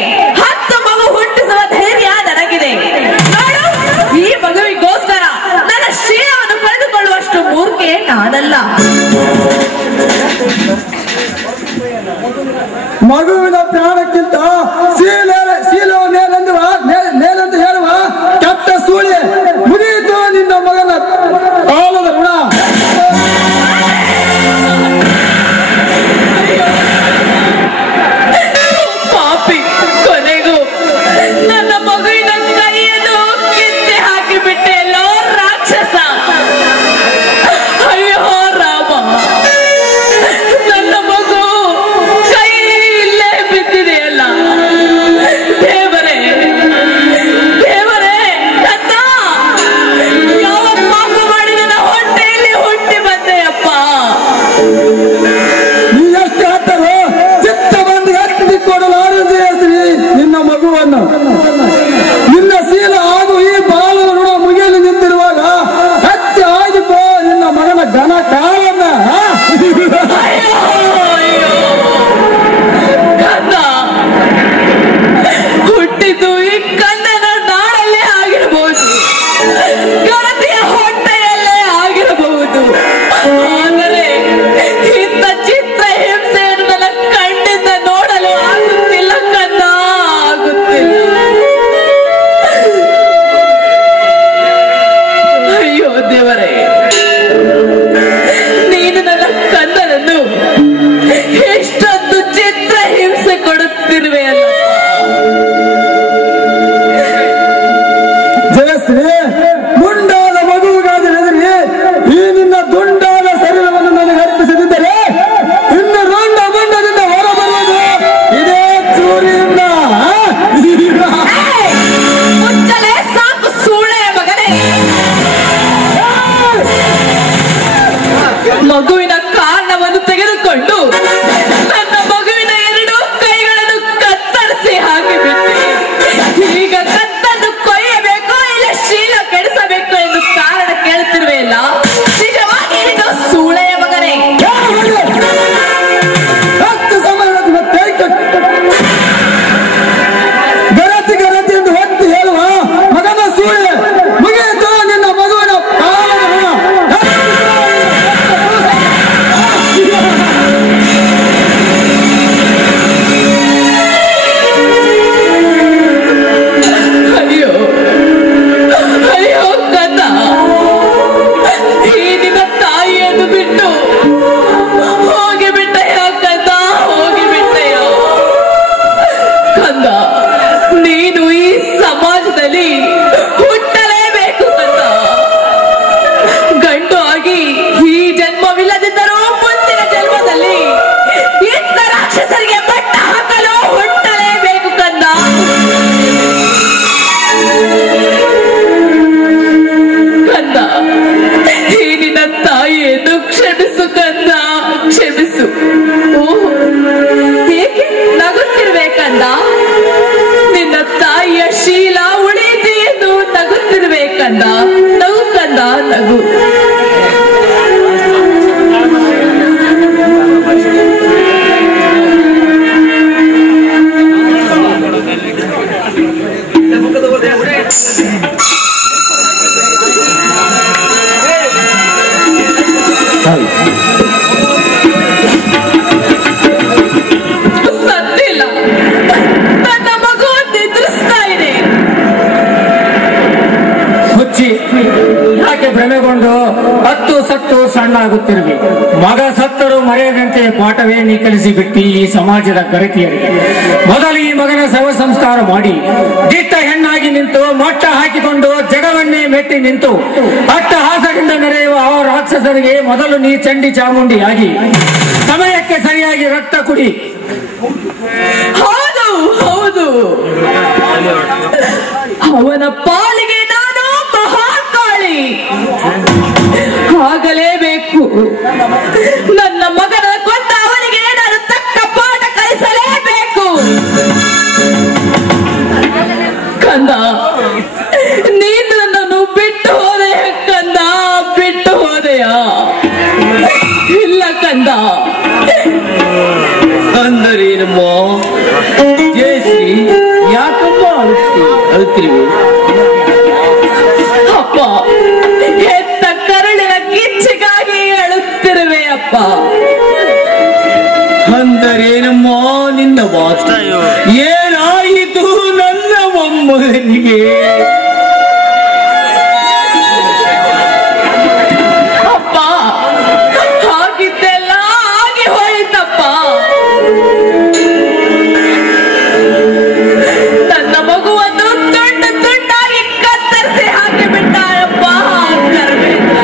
10 ಮಗು ಹುಟ್ಟಿಸುವ ಧೈರ್ಯ ನನಗಿದೆ. ನೋಡು, ಈ ಮಗುವಿಗೋಸ್ಕರ ನನ್ನ ಶೀಲವನ್ನು ಕಳೆದುಕೊಳ್ಳುವಷ್ಟು ಮೂರ್ಖೆ ನಾನಲ್ಲ. ಮಗುವಿನ ಪ್ರಾಣಕ್ಕಿಂತ ಶೀಲವ ಮೇಲೆಂದು ಹೇಳುವ ಕೆಟ್ಟ ಸೂಳೆ ಮುಗಿಯಿತು ನಿನ್ನ ಮಗನ ಕಾಲದ ಋಣ. ಪಾಪಿ, ಕೊನೆಗೂ ನನ್ನ ಮಗುವಿನ ಕೈಯನ್ನು ಕಿತ್ತೆ ಹಾಕಿಬಿಟ್ಟೆ ಎಲ್ಲೋ ರಾಕ್ಷಸ. ಅಯ್ಯೋ ರಾಮ, ನನ್ನ ಮಗು ಕೈ ಇಲ್ಲೇ ಬಿದ್ದಿದೆಯಲ್ಲ. ದೇವರೇ, ದೇವರೇ, ಕತ್ತ ಯಾವ ಪಾಪ ಮಾಡಿ ನನ್ನ ಹೊಟ್ಟೆಯಲ್ಲಿ ಹುಟ್ಟಿ ಬಂದೆಯಪ್ಪ. ನೀ ಎಷ್ಟು ಹತ್ತರು ಚಿತ್ತ ಬಂದು ಎತ್ತಿ ಕೊಡಲಾರದೆ ನಿನ್ನ ಮಗುವನ್ನು. ನಿನ್ನ ಶೀಲ ಹಾಗೂ ಈ ಬಾಲದ ಋಣ ಮುಗಿಯಲು ನಿಂತಿರುವಾಗ ಹತ್ಯೆ ಆಗಿಪೋ ನಿನ್ನ ಮಗನ ಘನ ಕಾಲನ್ನ. ಅಯ್ಯೋ, ಅಯ್ಯೋ, ಕನ್ನ ಹುಟ್ಟಿದ್ದು ಈ ಕನ್ನನ ನಾಡಲ್ಲೇ ಆಗಿರಬಹುದು, ಗಣತಿಯ ಹೊಟ್ಟೆಯಲ್ಲೇ ಆಗಿರಬಹುದು. ಆದರೆ ಇಂಥ ಚಿತ್ರ ಹಿಂಸೆಯನ್ನು ನನ್ನ ಕಣ್ಣಿಂದ ನೋಡಲು ಆಗುತ್ತಿಲ್ಲ ಕನ್ನ, ಆಗುತ್ತಿಲ್ಲ. ಅಯ್ಯೋ ದೇವರೇ, ನೀನು ನನ್ನ ಕನ್ನನನ್ನು ಎಷ್ಟೊಂದು ಚಿತ್ರ ಹಿಂಸೆ ಕೊಡುತ್ತಿರುವೆ ಅಲ್ಲ. ಜಯಶ್ರೀ, ಮುಂಡಾದ ಮಗುವಿಗಾದ ಹೆದರಿ ಈ ನಿನ್ನ ದುಂಡಾದ ಶರೀರವನ್ನು ನನಗೆ ಅರ್ಪಿಸದಿದ್ದರೆ ಇನ್ನು ರುಂಡ ಮುಂಡದಿಂದ ಹೊರಬರುವುದು ಇದೇ ಚೂರಿಯಿಂದ. ಮುಚ್ಚಲೇ ಸಾಕು ಸೂಳೆ ಮಗನೇ. ಮಗುವಿನ ಕಾರಣವನ್ನು ತೆಗೆದುಕೊಂಡು ನನ್ನ ಮಗುವಿನ 2 ಕೈಗಳನ್ನು ಕತ್ತರಿಸಿ ಹಾಕಿಬಿಟ್ಟೆ. ಈಗ ಕತ್ತನ್ನು ಕೊಯ್ಯಬೇಕು, ಇಲ್ಲ ಶೀಲ ಕೆಡಿಸಬೇಕು ಎಂದು ಕಾರಣ ಕೇಳುತ್ತಿರುವೆಯಲ್ಲ. ನಿಜವಾಗಿ ಇದು ಸೂಳೆಯ ಮಗನೇ. ಹತ್ತು ಸಮಯದ ಮತ್ತೆ ಗರತಿ ಎಂದು ಹೊತ್ತು ಹೇಳುವ ಮಗನ ಸೂಳೆ ಮುಗಿಯಿತು ನಿನ್ನ ಮಗುವಿನ ಕಾಲದ ಋಣ. ಅಯ್ಯೋ, ಅಯ್ಯೋ ಕನ್ನ, ಈ ನಿನ್ನ ತಾಯಿಯನ್ನು ಬಿಟ್ಟು ಹೋಗಿಬಿಟ್ಟೆಯ ಕನ್ನ, ಹೋಗಿಬಿಟ್ಟೆಯ ಕಂದ. ನೀನು ಈ ಸಮಾಜದಲ್ಲಿ ಹುಟ್ಟಲೇಬೇಕು ಕನ್ನ. ಗಂಡು ಆಗಿ ಈ ಜನ್ಮವಿಲ್ಲದಿದ್ದರೂ ಮುಂದಿನ ಜನ್ಮದಲ್ಲಿ ಇಂಥ ರಾಕ್ಷಸರಿಗೆ ಬಟ್ಟ ಹಾಕಲು ಹುಟ್ಟಲೇಬೇಕು ಕಂದ. ಕಂದ, ಈ ನಿನ್ನ ತಾಯಿಯನ್ನು ಕ್ಷಮಿಸು ಕಂದ, ಕ್ಷಮಿಸು. ಓಹ್, ಏಕೆ ನಗುತ್ತಿರ್ಬೇಕಂದ? ನಿನ್ನ ತಾಯಿಯ ಶೀಲ ಉಳಿದು ಎಂದು ನಗುತ್ತಿರ್ಬೇಕಂದ. ನಗು ಕಂದ, ನಗು. ಸತ್ತಿಲ್ಲ, ನನ್ನ ಮಗು ನಿದ್ರಿಸ್ತಾ ಇದೆ. ಹುಚ್ಚಿ, ಯಾಕೆ ಭ್ರಮೆಗೊಂಡು ಹತ್ತು ಸತ್ತು ಸಣ್ಣ ಆಗುತ್ತಿರುವೆ? ಮಗ ಸತ್ತರೂ ಮರೆಯದಂತೆ ಪಾಠವೇ ನೀ ಕಲಿಸಿ ಬಿಟ್ಟಿ ಈ ಸಮಾಜದ ಗರತಿಯರಿಗೆ. ಮೊದಲು ಈ ಮಗನ ಶವ ಸಂಸ್ಕಾರ ಮಾಡಿ ದಿಟ್ಟ ಹೆಣ್ಣಾಗಿ ನಿಂತು ಮೊಟ್ಟ ಹಾಕಿಕೊಂಡು ಜಗವನ್ನೇ ಮೆಟ್ಟಿ ನಿಂತು ಅಟ್ಟಹಾಸದಿಂದ ಮೆರೆಯುವ ಆ ರಾಕ್ಷಸರಿಗೆ ಮೊದಲು ನೀ ಚಂಡಿ ಚಾಮುಂಡಿಯಾಗಿ ಸಮಯಕ್ಕೆ ಸರಿಯಾಗಿ ರಕ್ತ ಕುಡಿ. ಹೌದು ಹೌದು, ಅವನ ಪಾಲಿಗೆ ನಾನು ಮಹಾಕಾಳಿ ಆಗಲೇಬೇಕು. ನನ್ನ ಮಗನ ಕೊಂದ ಅವನಿಗೆ ನಾನು ತಕ್ಕ ಪಾಠ ಕಲಿಸಲೇಬೇಕು. ಕಂದ, ನೀನು ನನ್ನನ್ನು ಬಿಟ್ಟು ಹೋದೆ ಕಂದ, ಬಿಟ್ಟು ಹೋದೆಯಾ? ಇಲ್ಲ ಕಂದ. ಅಂದರೇನಮ್ಮ ಜಯಶ್ರೀ, ಯಾಕಮ್ಮ ಅಳುತ್ತಿರುವೆ? ಅಪ್ಪ, ಹೆತ್ತ ಕರುಳಿನ ಕಿಚ್ಚಿಗಾಗಿ ಅಳುತ್ತಿರುವೆ ಅಪ್ಪ. ಅಂದರೇನಮ್ಮ ನಿನ್ನ ವಾಸ್ತ? ಏನಾಯಿತು ನನ್ನ ಮೊಮ್ಮಗನಿಗೆ? ಅಪ್ಪ, ಹಾಗಿದ್ದೆಲ್ಲ ಆಗಿ ಹೋಯಿತಪ್ಪ. ನನ್ನ ಮಗುವನ್ನು ತುಂಡು ತುಂಡಾಗಿ ಕತ್ತರಿಸಿ ಹಾಕಿಬಿಟ್ಟಾಯಪ್ಪ ಕರ್ಮೇಂದ್ರ.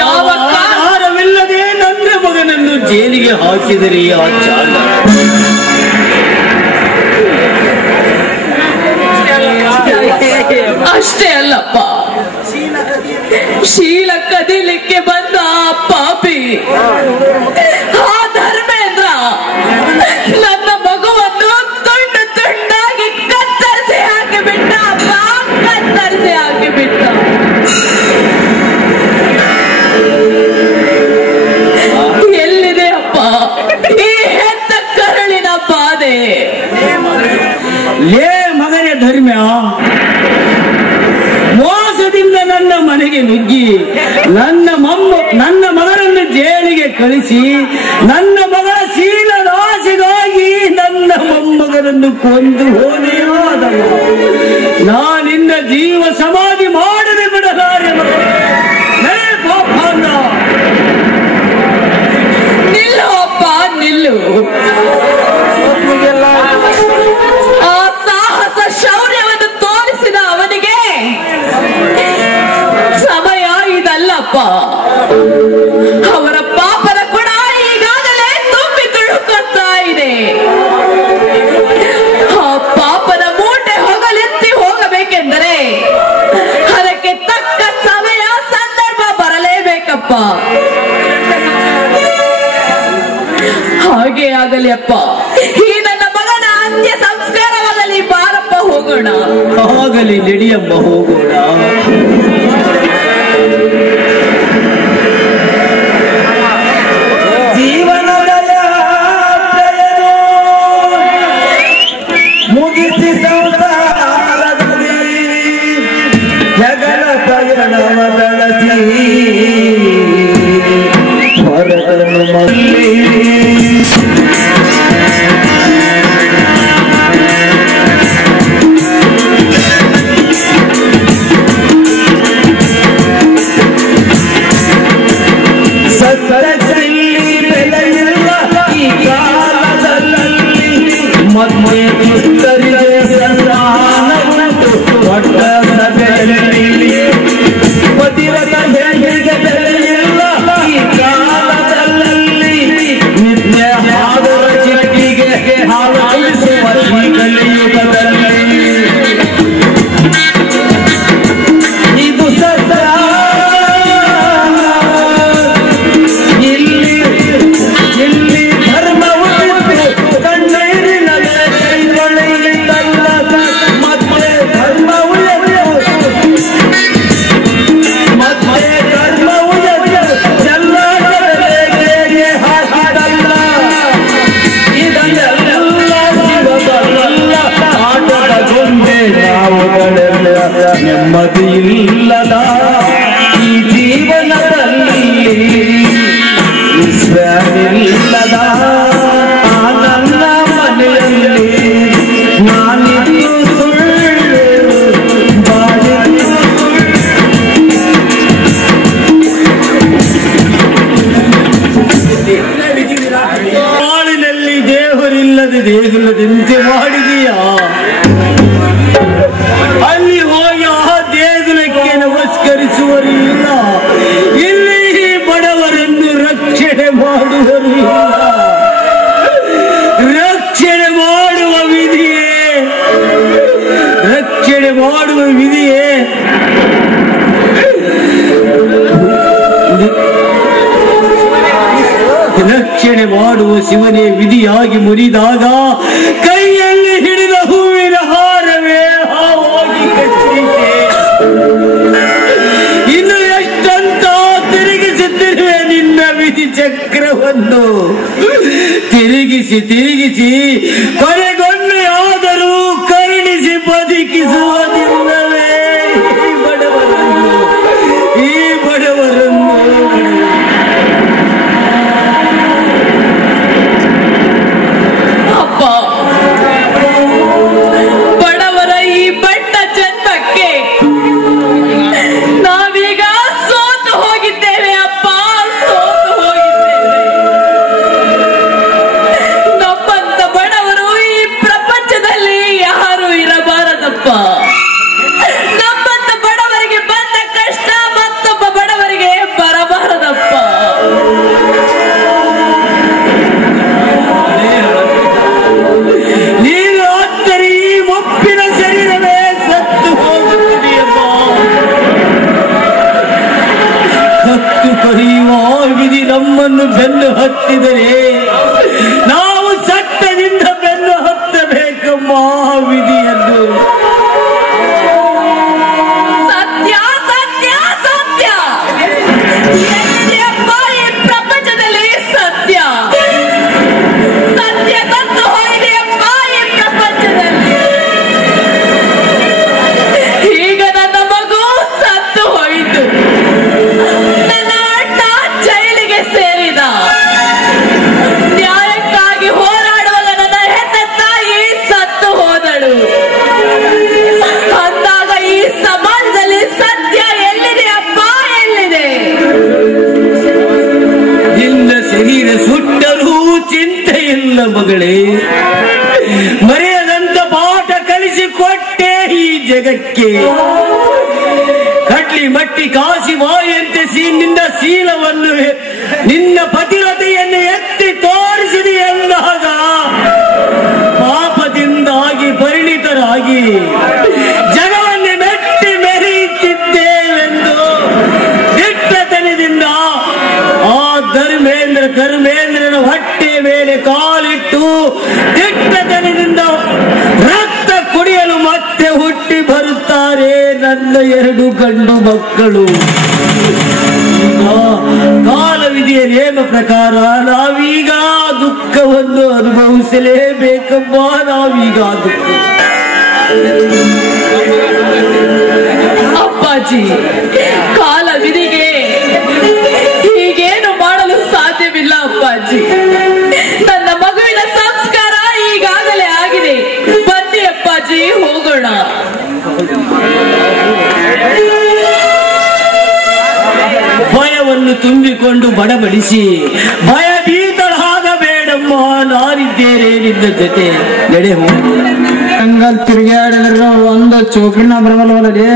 ಯಾವ ಆಧಾರವಿಲ್ಲದೆ ನನ್ನ ಮಗನನ್ನು ಜೈಲಿಗೆ ಹಾಕಿದರೆ ಆ ಚಾಲ. ಅಷ್ಟೇ ಅಲ್ಲಪ್ಪ, ಶೀಲ ಕದಿಲಿಕ್ಕೆ ಬಂದ ಆ ಪಾಪಿ ಆ ಧರ್ಮೇಂದ್ರ ನನ್ನ ಮಗುವನ್ನು ತುಂಡು ತುಂಡಾಗಿ ಕತ್ತರಿಸಿ ಹಾಕಿಬಿಟ್ಟ ಅಪ್ಪ, ಕತ್ತರಿಸಿ ಹಾಕಿಬಿಟ್ಟ. ಎಲ್ಲಿದೆ ಅಪ್ಪ ಈ ಹೆತ್ತ ಕರುಳಿನ ಬಾಧೆ? ಲೇ ಮಗನೇ ಧರ್ಮ್ಯ, ಮೋಸದಿಂದ ನನ್ನ ಮನೆಗೆ ನುಗ್ಗಿ ನನ್ನ ಮಗನನ್ನು ಜೈಲಿಗೆ ಕಳಿಸಿ ನನ್ನ ಮಗಳ ಶೀಲದ ಆಸೆಗಾಗಿ ನನ್ನ ಮೊಮ್ಮಗನನ್ನು ಕೊಂದು ಹೋದೆಯಾದ ನಾನಿನ್ನ ಜೀವ ಸಮಾಧಿ ಮಾಡದೆ ಬಿಡಲಾರೆ ಮಗನೇ. ಪಾಪಾಂಗ, ನಿಲ್ಲು ಅಪ್ಪ ನಿಲ್ಲು. ಆ ಸಾಹಸ ಶೌರ್ಯವನ್ನು ತೋರಿಸಿದ ಅವನಿಗೆ ಸಮಯ ಇದಲ್ಲಪ್ಪ. ಅವರ ಪಾಪದ ಕೂಡ ಈಗಾಗಲೇ ತುಂಬಿ ತುಳುಕುತ್ತಾ ಇದೆ. ಆ ಪಾಪದ ಮೂಟೆ ಹೋಗಲೆತ್ತಿ ಹೋಗಬೇಕೆಂದರೆ ಅದಕ್ಕೆ ತಕ್ಕ ಸಮಯ ಸಂದರ್ಭ ಬರಲೇಬೇಕಪ್ಪ. ಹಾಗೆ ಆಗಲಿ ಅಪ್ಪ. ಈ ನನ್ನ ಮಗನ ಅಂತ್ಯ ಸಂಸ್ಕಾರವಾಗಲಿ, ಬಾರಪ್ಪ ಹೋಗೋಣ. ಆಗಲಿ ನಡಿಯಮ್ಮ, ಹೋಗೋಣ. ಜೀವನದ ಯಾತ್ರೆಯನ್ನು ಮುಗಿಸಿ ಸಂಸಾರದಲ್ಲಿ ಜಗನ ಪಯಣವ ಬೆಳೆಸಿ ಹೊರಟನು ಮಲ್ಲಿ. ಸತ್ತರಲ್ಲಿ ಬೆಲೆಯಿಲ್ಲ ಈ ಕಾಲದಲ್ಲಿ, ಮತ್ತೆ ದುಷ್ಟರಿಗೆ ಸಂಧಾನವುಂಟು ದೊಡ್ಡ ಸಭೆಯಲ್ಲಿ. ಪತಿರತ ಹೆಣ್ಣಿಗೆ ಬೆಲೆಯಿಲ್ಲ ಈ ಕಾಲದಲ್ಲಿ, ನಿತ್ಯ ಹಾಡುವ ಚಿಟ್ಟಿಗೆ ಹಾಲು ಕಲಿಸುವ ಈ ಕಲಿಯುಗದಲ್ಲಿ. ಇದು ಸತ್ಯ, ಇಲ್ಲಿ ಧರ್ಮವು ಕಣ್ಣೀರಿನ ಕೈಗೊಳ್ಳಿದ್ದಲ್ಲ, ಮತ್ತೆ ಧರ್ಮವು ಮತ್ತೆ ಇದೆಯಾ? ಅಲ್ಲಿ ಹೋಗಿ ಆ ದೇಗುಲಕ್ಕೆ ನಮಸ್ಕರಿಸುವರು ಇಲ್ಲ, ಇಲ್ಲಿ ಬಡವರನ್ನು ರಕ್ಷಣೆ ಮಾಡುವರು ಇಲ್ಲ. ರಕ್ಷಣೆ ಮಾಡುವ ವಿಧಿಯೇ, ರಕ್ಷಣೆ ಮಾಡುವ ವಿಧಿಯೇ ರಕ್ಷಣೆ ಮಾಡುವ ಶಿವನೇ ವಿಧಿಯಾಗಿ ಮುರಿದಾಗ ಕೈಯಲ್ಲಿ ಹಿಡಿದ ಹೂವಿನ ಹಾರವೇ ಹಾವಾಗಿ ಕಟ್ಟಿದೆ. ಇನ್ನು ಎಷ್ಟಂತ ತಿರುಗಿಸುತ್ತಿರುವೆ ನಿನ್ನ ವಿಧಿ ಚಕ್ರವನ್ನು. ತಿರುಗಿಸಿ ತಿರುಗಿಸಿ ಕೊನೆಗೊಮ್ಮೆಯಾದರೂ ಕರುಣಿಸಿ ಬದುಕಿಸುವುದಿಲ್ಲವೇ ಈ ಬಡವರನ್ನು, ಈ ಬಡವರನ್ನು. ಬಡವರ ಈ ಬಡ್ಡ ಜನ್ಮಕ್ಕೆ ನಾವೀಗ ಸೋತು ಹೋಗಿದ್ದೇವೆ ಅಪ್ಪ, ಸೋತು ಹೋಗಿದ್ದೇವೆ. ನಮ್ಮಂತ ಬಡವರು ಈ ಪ್ರಪಂಚದಲ್ಲಿ ಯಾರು ಇರಬಾರದಪ್ಪ. ನಮ್ಮಂತ ಬಡವರಿಗೆ ಬಂದ ಕಷ್ಟ ಮತ್ತೊಬ್ಬ ಬಡವರಿಗೆ ಬರಬಾರದಪ್ಪ. ನೀನು ಅತ್ತರಿ ಈ ಮುಪ್ಪಿನ ಶರೀರವೇ ಸತ್ತು ಹೋಗುತ್ತದೆಯಮ್ಮ. ಹತ್ತು ಕರೆಯುವ ವಿಧಿ ನಮ್ಮನ್ನು ಬೆನ್ನು ಹತ್ತಿದರೆ ನಾವು ಸತ್ತದಿಂದ ಬೆನ್ನು ಹತ್ತಬೇಕಮ್ಮ ವಿಧಿಯನ್ನು. ಸತ್ಯ ಸತ್ಯ ಸತ್ಯ ಎಲ್ಲಿಯಪ್ಪ ಈ ಪ್ರಪಂಚದಲ್ಲಿ ಸತ್ಯ? ಸತ್ಯ ಸತ್ತು ಹೋಗಿದೆಯಪ್ಪ ಈ ಪ್ರಪಂಚದಲ್ಲಿ. ಈಗ ನನ್ನ ಮಗು ಸತ್ತು ಹೋಯಿತು, ನನ್ನ ಅಣ್ಣ ಜೈಲಿಗೆ ಸೇರಿದ, ನ್ಯಾಯಕ್ಕಾಗಿ ಹೋರಾಡುವಾಗ ನನ್ನ ಹೆತ್ತ ತಾಯಿ ಸತ್ತು ಹೋದಳು. ಅಂದಾಗ ಈ ಸಮಾಜದಲ್ಲಿ ಸತ್ಯ ಎಲ್ಲಿದೆ ಅಪ್ಪ, ಎಲ್ಲಿದೆ? ನಿನ್ನ ಶರೀರ ಸುಟ್ಟರೂ ಚಿಂತೆ ಇಲ್ಲ ಮಗಳೇ. ಮರೆಯದಂತ ಪಾಠ ಕಲಿಸಿಕೊಟ್ಟೆ ಈ ಜಗಕ್ಕೆ. ಕಡ್ಲಿ ಮಟ್ಟಿ ಕಾಸಿ ಬಾಯಿಯಂತೆ ನಿನ್ನ ಶೀಲವನ್ನು, ನಿನ್ನ ಪತಿರತೆಯನ್ನು ಎತ್ತಿ ತೋರಿಸಿದೆ ಎಂದಾಗ ಪಾಪದಿಂದಾಗಿ ಪರಿಣಿತರಾಗಿ ಜಗವನ್ನೇ ಮೆಟ್ಟಿ ಮೆರೆಯುತ್ತಿದ್ದೇವೆಂದು ದಿಟ್ಟತನದಿಂದ ಆ ಧರ್ಮೇಂದ್ರನ ಹೊಟ್ಟೆ ಮೇಲೆ ಕಾಲಿಟ್ಟು ದಿಟ್ಟತನದಿಂದ ರಕ್ತ ಕುಡಿಯಲು ಮತ್ತೆ ಹುಟ್ಟಿ ಬರುತ್ತಾರೆ ನನ್ನ ಎರಡು ಗಂಡು ಮಕ್ಕಳು. ಕಾಲವಿಧಿಯ ನೇಮ ಪ್ರಕಾರ ನಾವೀಗ ದುಃಖವನ್ನು ಅನುಭವಿಸಲೇಬೇಕಮ್ಮ. ನಾವೀಗ ದುಃಖ. ಅಪ್ಪಾಜಿ, ಕಾಲ ವಿಧಿಗೆ ಹೀಗೇನು ಮಾಡಲು ಸಾಧ್ಯವಿಲ್ಲ ಅಪ್ಪಾಜಿ. ನನ್ನ ಮಗುವಿನ ಸಂಸ್ಕಾರ ಈಗಾಗಲೇ ಆಗಿದೆ. ಬನ್ನಿ ಅಪ್ಪಾಜಿ, ಹೋಗೋಣ. ಭಯವನ್ನು ತುಂಬಿಕೊಂಡು ಬಡಬಡಿಸಿ ಭಯಭೀತಳಾಗಬೇಡಮ್ಮ, ನಾನಿದ್ದೇನೆ ನಿನ್ನ ಜೊತೆ. ನಡೆ ಹೋಗೋಣ. ಹಂಗಲ್ ತಿರುಗಾಡಿದ್ರು ಒಂದು ಚೋಕ್ರಿನ ಬರವಲ್ವಲ್ಲೇ.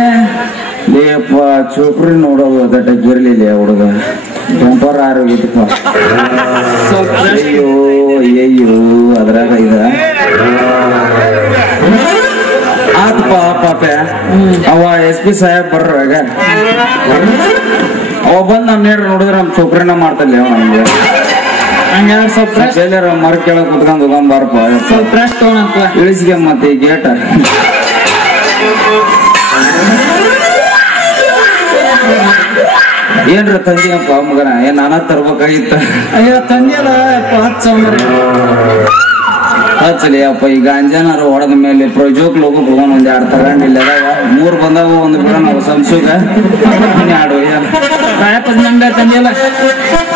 ಲೇಪ್ಪ ಚೋಕ್ರಿ ನೋಡೋದು ದಡ್ಡಗಿರ್ಲಿಲ್ಲ ಹುಡುಗ. ಟೆಂಪರ್ ಆರೋಗ್ಯಪ್ಪ. ಅಯ್ಯೋ ಅಯ್ಯೋ ಅದ್ರಾಗ ಇದ ಆತಪ್ಪ ಪಾಪ. ಅವ SP ಸಾಹೇಬ್ ಬರ್ರಾಗ ಅವ ಬಂದ್ ನಮ್ ನೇರ ನೋಡಿದ್ರ ನಮ್ ಚೋಕ್ರಿನ ಮಾಡ್ತಲ್ಲ ನಮ್ಗೆ. ಹಂಗಾದ್ರೆ ಸ್ವಲ್ಪ ಎಲ್ಲಾರ ಮರ ಕೆಳಗ್ ಕುತ್ಕೊಂಡ್ ಹೋಗಂಬಾರಪ್ಪ. ಸ್ವಲ್ಪ ಫ್ರೆಶ್ ತಗೊಂತ ಇಳಿಸಿಗೆ ಮತ್ತೆ ಈ ಗೇಟ. ಏನ್ರ ತಂದಿಯಪ್ಪ ಮಗನ? ಏನ್ ನಾನ ತರ್ಬೇಕಾಗಿತ್ತ? ಅಯ್ಯೋ ತಂದಿಯಲ್ಲ ಹಚ್ಚಲಿ ಅಪ್ಪ. ಈ ಗಾಂಜಾನಾರ ಹೊಡೆದ ಮೇಲೆ ಪ್ರಜೋಕ್ ಲೋಕ ಹೋಗೋಣ. ಒಂದ್ 2 ತಗೊಂಡಿಲ್ಲ, 3 ಬಂದಾಗ ಒಂದು ಬಿಡ ನಾವು ಸಂಸುಗ 2 ನಂಗ ತಂದಿಯಲ್ಲ.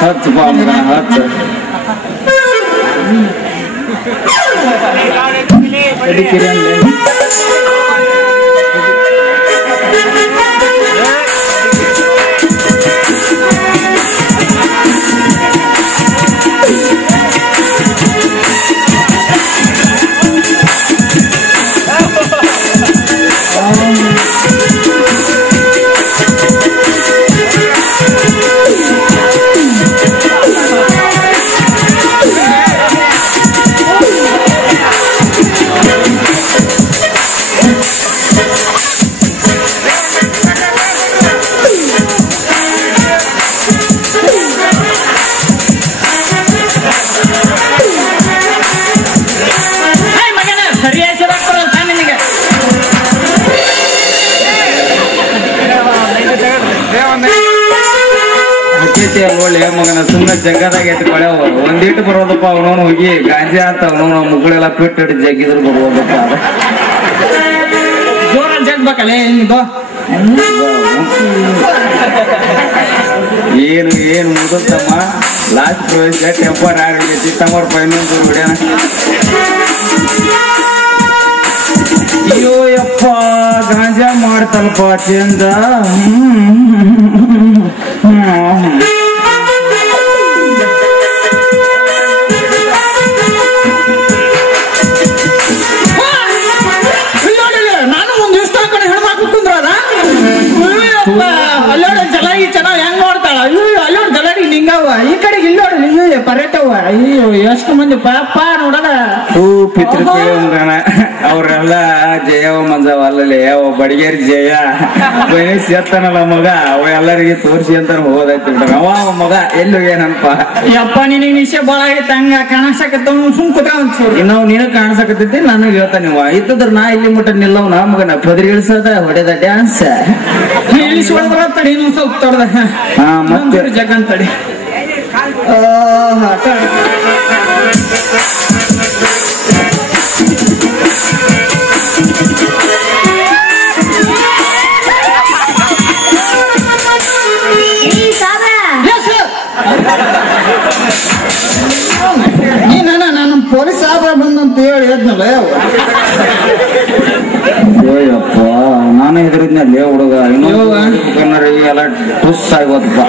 ಹಚ್ಚಪ್ಪ ಮಗನ ಹಚ್ಚ. ಪರಿಸ್ಥಿತಿ ಒಳ್ಳೆ ಮಗನ ಸುಮ್ಮನೆ ಜಗ್ಗದಾಗ ಎತ್ಕೊಳ್ಯಾವ ಒಂದಿಟ್ಟು ಬರೋದಪ್ಪ ಅವನವನು ಹೋಗಿ ಗಾಂಜಾ ಅಂತ ಅವನವನು ಮುಗ್ಗಳೆಲ್ಲ ಪಿಟ್ಟು ಹಿಡಿದು ಜಗ್ಗಿದ್ರು ಬರ್ಬೋದಪ್ಪ ಜೋರ ಜಗ್ಬೇಕಲ್ಲ ನಿಮ್ದು ಏನು ಮುಗುತ್ತಮ್ಮ ಲಾಸ್ಟ್ ಪ್ರವೇಶ ಟೆಂಪರ್ ಆಗೈತಿ ತಮ್ಮರ ಪೈನೊಂದು ಹೊಡ್ಯಾನ ಅಯ್ಯೋ ಯಪ್ಪ ಗಾಂಜಾ ಮಾಡ್ತಲ್ಪ ಚಂದ ನಾನು ಒಂದು ಇಷ್ಟ ಕಡೆ ಹೆಣ್ಮಕ್ಳು ಕುಂದ್ರದ ಅಲ್ಲೋಡ ಜಲಾಗಿ ಚೆನ್ನಾಗಿ ಹೆಂಗ್ ನೋಡ್ತಾಳ ಅಯ್ಯೋ ಅಲ್ಲೋಡ ಜಲಾಗಿ ನಿಂಗವ ಈ ಕಡೆಗೆ ಇಲ್ಲೋಡ ಅಯ್ಯೋ ಪರ್ಯಟವ ಅಯ್ಯೋ ಎಷ್ಟು ಮಂದಿ ಪಾಪ ನೋಡದ ಪಿತೃ ಅವ್ರೆಲ್ಲ ಜಯವ ಮಂಜವ ಅಲ್ಲಲ್ಲಿ ಅವ ಬಡಿಗೇರಿ ಜಯ ಗಣೇಶ್ ಎತ್ತಾನಲ್ಲ ಮಗ ಅವ ಎಲ್ಲರಿಗೆ ತೋರಿಸಿ ಅಂತ ಹೋದೈತಿ ಬಿಡ್ರ ಅವ ಮಗ ಎಲ್ಲಿ ಏನಪ್ಪ ಯಪ್ಪ ನಿನಗೆ ನಿಶ್ಚಯ ಬಾಳ ಆಗೈತೆ ಹಂಗ ಕಾಣಸಕತ್ತ ಸುಮ್ ಕುತ ನಾವು ನೀನು ಕಾಣಿಸಕತ್ತೈತಿ ನನಗೆ ಹೇಳ್ತಾನೆ ನೀವು ಇತ್ತದ್ರ ನಾ ಇಲ್ಲಿ ಮುಟ್ಟ ನಿಲ್ಲವ್ ನಾ ಮಗನ ಪದರಿಗಿಳಿಸದ ಹೊಡೆದ ಡ್ಯಾನ್ಸ್ ಇಳಿಸಿ ಹೊಡೆದ್ರ ತಡಿ ಇನ್ನೊಂದ್ ಸ್ವಲ್ಪ ತೊಡ್ದ ಮತ್ತೆ ಜಗನ್ ತಡಿ ನಾನು ಪೊಲೀಸ್ ಸಾಬ್ರ ಬಂದಂತ ಹೇಳಿ ಹೇಳಿದ್ನಲ್ಲ ಅಯ್ಯಪ್ಪ ನಾನು ಹೆದರಿದ್ನಲ್ಲಿ ಹುಡುಗ ಇನ್ನೊಂದು ಎಲ್ಲ ಟುಸ್ ಆಗೋದಪ್ಪ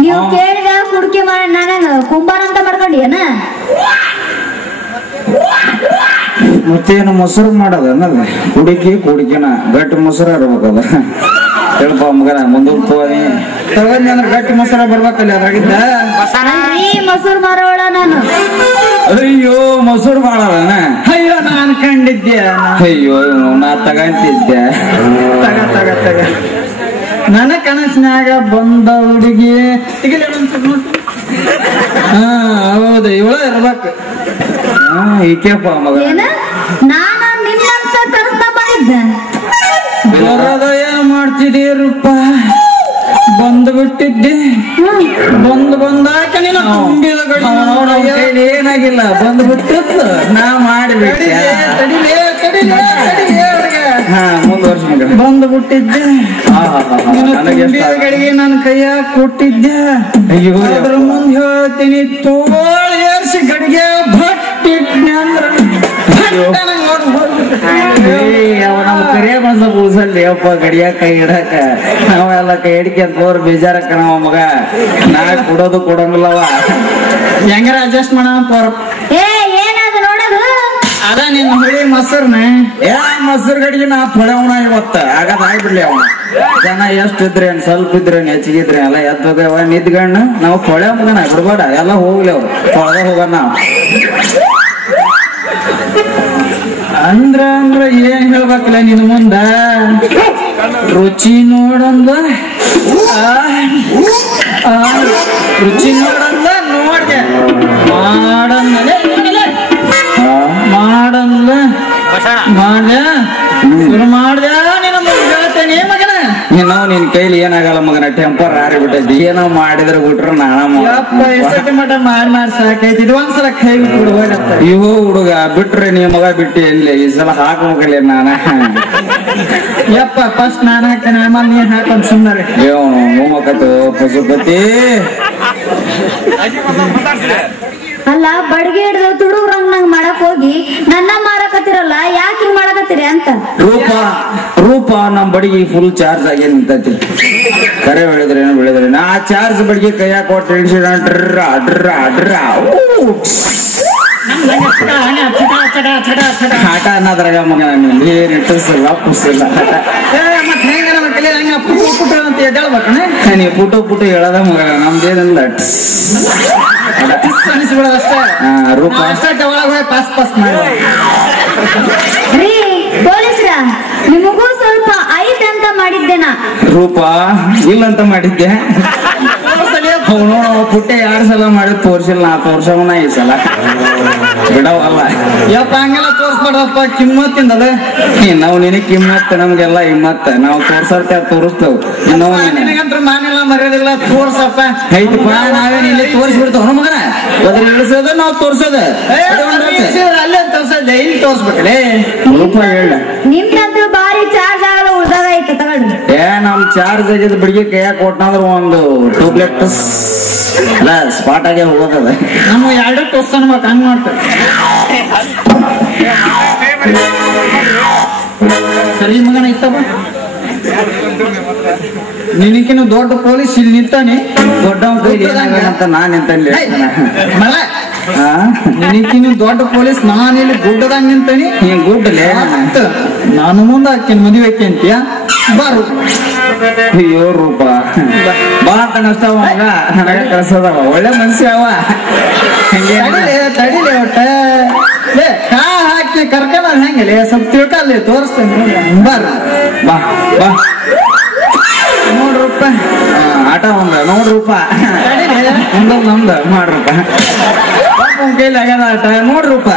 ನೀವು ಕೇಳಿದ ಹುಡುಕಿ ಮಾಡಿ ನಾನು ಕುಂಬಾರ ಅಂತ ಮಾಡ್ಕೊಂಡಿಯನ ಮತ್ತೇನು ಮೊಸರು ಮಾಡೋದ ಅನ್ನದ ಕುಡಿಕೆನ ಗಟ್ಟಿ ಮೊಸರು ಇರ್ಬೇಕದ ಹೇಳ್ಪ ಮಗನ ಮುಂದೂರ್ ತಗೊಂಡಿ ಅಂದ್ರೆ ಗಟ್ಟಿ ಮೊಸರ ಬರ್ಬೇಕಲ್ಲ ಅದ್ರಾಗಿದ್ದ ಮೊಸರು ಮಾರೋಳ ನಾನು ಅಯ್ಯೋ ಮೊಸರು ಮಾಡದನ ಅಯ್ಯೋ ನಾನು ಕಂಡಿದ್ದೆ ಅಯ್ಯೋ ನಾ ತಗಂತಿದ್ದೆ ತಗ ನನ್ನ ಕನಸಿನಾಗ ಬಂದ ಹುಡುಗಿ ಹೌದು ಇವಳ ಇರ್ಬೇಕು ಈಕೆಪ್ಪ ಮಗ ಏನ ನಾನು ನಿನ್ನಂತ ಕನಸ್ನ ಮಾಡಿದ್ದೆ ಬರೋದ ಏನ್ ಮಾಡ್ತಿದ್ದೀರಪ್ಪ ಬಂದು ಬಿಟ್ಟಿದ್ದೆ ಬಂದಾಕ ನೀನು ತುಂಬಿದ ಗಡಿ ಏನಾಗಿಲ್ಲ ಬಂದು ಬಿಟ್ಟಿತ್ತು ನಾ ಮಾಡಿಬಿಟ್ಟೆ ಮುಂದುವರ್ಷ ಬಂದು ಬಿಟ್ಟಿದ್ದೆ ತುಂಬಿದ ಗಡಿಗೆ ನನ್ನ ಕೈಯಾಗ ಕೊಟ್ಟಿದ್ದೆ ಅದ್ರ ಮುಂದೆ ಹೇಳ್ತೀನಿ ತೋಳ ಏರ್ಸಿ ಗಡಿಗೆ ಭಟ್ಟಿಟ್ನೆ ಅಂದ್ರ ನಮ್ ಕರಿಯ ಮನ್ಸ ಕೂಸಲ್ಲಿ ಅಪ್ಪ ಗಡಿಯ ಕೈ ಇಡಕ ನಾವೆಲ್ಲ ಕೈ ಹಿಡಿಕೆ ತೋರ್ ಬೇಜಾರಕ್ಕ ನಾವ ಮಗ ನಾ ಕೊಡೋಂಗಿಲ್ಲವ ಹೆಂಗಾರ ಅಡ್ಜಸ್ಟ್ ಮಾಡ ಏನಾದ್ರು ನೋಡೋದು ಅದ ನಿನ್ನ ಹುಳಿ ಮೊಸರ್ನ ಮೊಸರು ಗಡಿಗೆ ನಾ ತೊಳೆವನ ಇವತ್ತ ಆಗದ ಆಗ್ಬಿಡ್ಲಿ ಅವ ಜನ ಎಷ್ಟು ಇದ್ರೇನ್ ಸ್ವಲ್ಪ ಇದ್ರೇನ್ ಹೆಚ್ಚಿಗಿದ್ರೆ ಎಲ್ಲ ಎದ್ದೋಗವ ನಿದ್ಗಣ್ಣ ನಾವು ತೊಳೆ ಮಗನ ಬಿಡ್ಬೇಡ ಎಲ್ಲ ಹೋಗ್ಲಿ ಅವ್ರು ತೊಳೆದ ಹೋಗೋಣ ಅಂದ್ರ ಏನ್ ಹೇಳ್ಬೇಕಲ್ಲ ನಿನ್ ಮುಂದ ರುಚಿ ನೋಡಂದ ರುಚಿ ನೋಡಂದ ನೋಡ್ದೆ ಮಾಡಂದ ಮಾಡ್ಯ ಶುರು ಮಾಡ್ದ ನಿನ್ನ ಮುಂದೆ ಹೇಳ್ತೇನೆ ಮಗನ ನಿನ್ ಕೈಲಿ ಏನಾಗಲ್ಲ ಮಗನ ಟೆಂಪರ್ ಹಾರಿ ಬಿಟ್ಟೈತಿ ಏನೋ ಮಾಡಿದ್ರೆ ಬಿಟ್ರು ಯಪ್ಪ ಎಷ್ಟೊತ್ತಿ ಮಟ ಮಾಡಿ ಸಾಕೈತಿ ಇದು ಒಂದ್ಸಲ ಕೈ ಬಿಟ್ಟು ಇವು ಹುಡುಗ ಬಿಟ್ರೆ ನೀ ಮಗ ಬಿಟ್ಟು ಎಲ್ಲಿ ಈ ಸಲ ಹಾಕೋಕಲ್ಲ ನಾನ ಯಪ್ಪ ಫಸ್ಟ್ ನಾನು ಹಾಕ್ತೇನೆ ಆಮೇಲೆ ನೀನ್ ಹಾಕೊಂಡ್ ಸುಂದರ ಹೋಮಕತ್ತು ಪಶುಪತಿ ಅಲ್ಲ ಬಡ್ಗೆ ಹಿಡ್ದು ತುಡುಗ್ರಂಗ್ ನಂಗ್ ಮಾಡಕ್ ಹೋಗಿ ನನ್ನ ಮಾರಕತ್ತಿರಲ್ಲ ಯಾಕೆ ಹಿಂಗ್ ಮಾಡಕತ್ತೀರಿ ಅಂತ ರೂಪ ನಮ್ ಬಡಿಗೆ ಫುಲ್ ಚಾರ್ಜ್ ಆಗಿ ನಿಂತೈತಿ ಕರೆ ಹೇಳಿದ್ರೆ ಏನು ಬೆಳೆದ್ರೆ ನಾ ಚಾರ್ಜ್ ಬಡಿಗೆ ಕೈಯಾಗ ಕೊಟ್ಟು ಇಳಿಸಿದ ಆಟ ಅನ್ನೋದ್ರಾಗ ಮಗ ಏನ್ ಇಟ್ಟಿಸಿಲ್ಲ ಪುಸಿಲ್ಲ ನೀ ಪುಟ್ಟು ಹೇಳದ ಮಗ ನಮ್ದೇನಿಲ್ಲ ರೂಪ ರೀ ಪೊಲೀಸ್ರ ನಿಮಗೂ ಸ್ವಲ್ಪ ಐತ್ ಅಂತ ಮಾಡಿದ್ದೇನಾ ರೂಪ ಇಲ್ಲಂತ ಮಾಡಿದ್ದೆ ಅವನು ಪುಟ್ಟೆ 2 ಸಲ ಮಾಡಿ ತೋರ್ಸಿಲ್ಲ, ನಾ ತೋರ್ಸವನ ಈ ಸಲ ಬಿಡವಲ್ಲ. ಯಪ್ಪ ಹಂಗೆಲ್ಲ ತೋರ್ಸ್ಬಾರ್ದಪ್ಪ, ಕಿಮ್ಮತ್ತಿಂದದ ನಾವು ನಿನಗ್ ಕಿಮ್ಮತ್ತ, ನಮ್ಗೆಲ್ಲ ಹಿಮ್ಮತ್ತ. ನಾವು ತೋರ್ಸರ್ತೆ ತೋರಿಸ್ತೇವ್. ನಿನಗಂತ್ರ ಮಾನೆಲ್ಲ ಮರ್ಯಾದಿಲ್ಲ, ತೋರ್ಸಪ್ಪ. ಐತಪ್ಪ, ನಾವೇನ್ ಇಲ್ಲಿ ತೋರಿಸ್ಬಿಡ್ತಾವ ಮಗನ. ಅದ್ರ ಇಳಿಸೋದು ನಾವು ತೋರ್ಸೋದ ಅಲ್ಲೇ ತೋರ್ಸದೆ, ಇಲ್ಲಿ ತೋರ್ಸ್ಬೇಕಲೇ. ರೂಪ ಹೇಳ. ನಿಮ್ದಂತೂ ಬಾರಿ ಚಾರ್ಜ್ ಆಗಲ್ಲ, ಉಳ್ದಾಗ ಐತೆ ತಗೊಳ್ರಿ. ನಮ್ ಚಾರ್ಜ್ ಆಗಿದ್ ಬಿಡಿಗೆ ಕೈಯಾಗ ಕೊಟ್ಟಂದ್ರ ಒಂದು ಟ್ಯೂಬ್ಲೆಟ್ ಅಲ್ಲ ಸ್ಪಾಟ್ ಆಗೇ ಹೋಗೋದ. ನಮ್ಮ 2 ತೋರ್ಸ್ತಾನ ಮತ್ ಹಂಗ್ ಮಾಡ್ತಾರೆ. ಸರಿ ಮಗನ ಇತ್ತಪ್ಪ, ನಿನಕಿನ್ನು ದೊಡ್ಡ ಪೊಲೀಸ್ ಇಲ್ಲಿ ನಿಂತಾನೆ. ದೊಡ್ಡ ಅಂತ ನಾನ್ ನಿಂತಲ್ಲಿ ನಿನಕಿನ್ನು ದೊಡ್ಡ ಪೊಲೀಸ್ ನಾನು ಇಲ್ಲಿ ಗುಡ್ಡದಾಗ ನಿಂತಾನೆ. ನೀನ್ ಗುಡ್ಡಲೆ ನಾನು ಮುಂದೆ ಹಾಕಿನ ಮದುವೆ ಅಂತೀಯ ಬಾರು. ಅಯ್ಯೋ ರೂಪ ಬಾ ಅಂತ ಅನಸ್ತಾವ ಮಗ, ನನಗೆ ಕಳ್ಸೋದವ. ಒಳ್ಳೆ ಮನ್ಸಿ ಅವ. ತಡಿಲೆ ಒಟ್ಟ ಕಾ ಹಾಕಿ ಕರ್ಕೊಂಡ್ ಹೆಂಗಲೆ ಸ್ವಲ್ಪ ತಿಳ್ಕಲ್ಲಿ ತೋರಿಸ್ತೇನೆ. ಬಾರ ಬಾ ಬಾ ನೋಡ್ರಪ್ಪ, ಆಟ ಒಂದ ನೋಡ್ರೂಪ, ಒಂದೊಂದ್ ನಮ್ದ ಮಾಡ್ರಪ್ಪ. ಕೈಲಿ ಆಗ್ಯದ ಆಟ ನೋಡ್ರಪ್ಪ.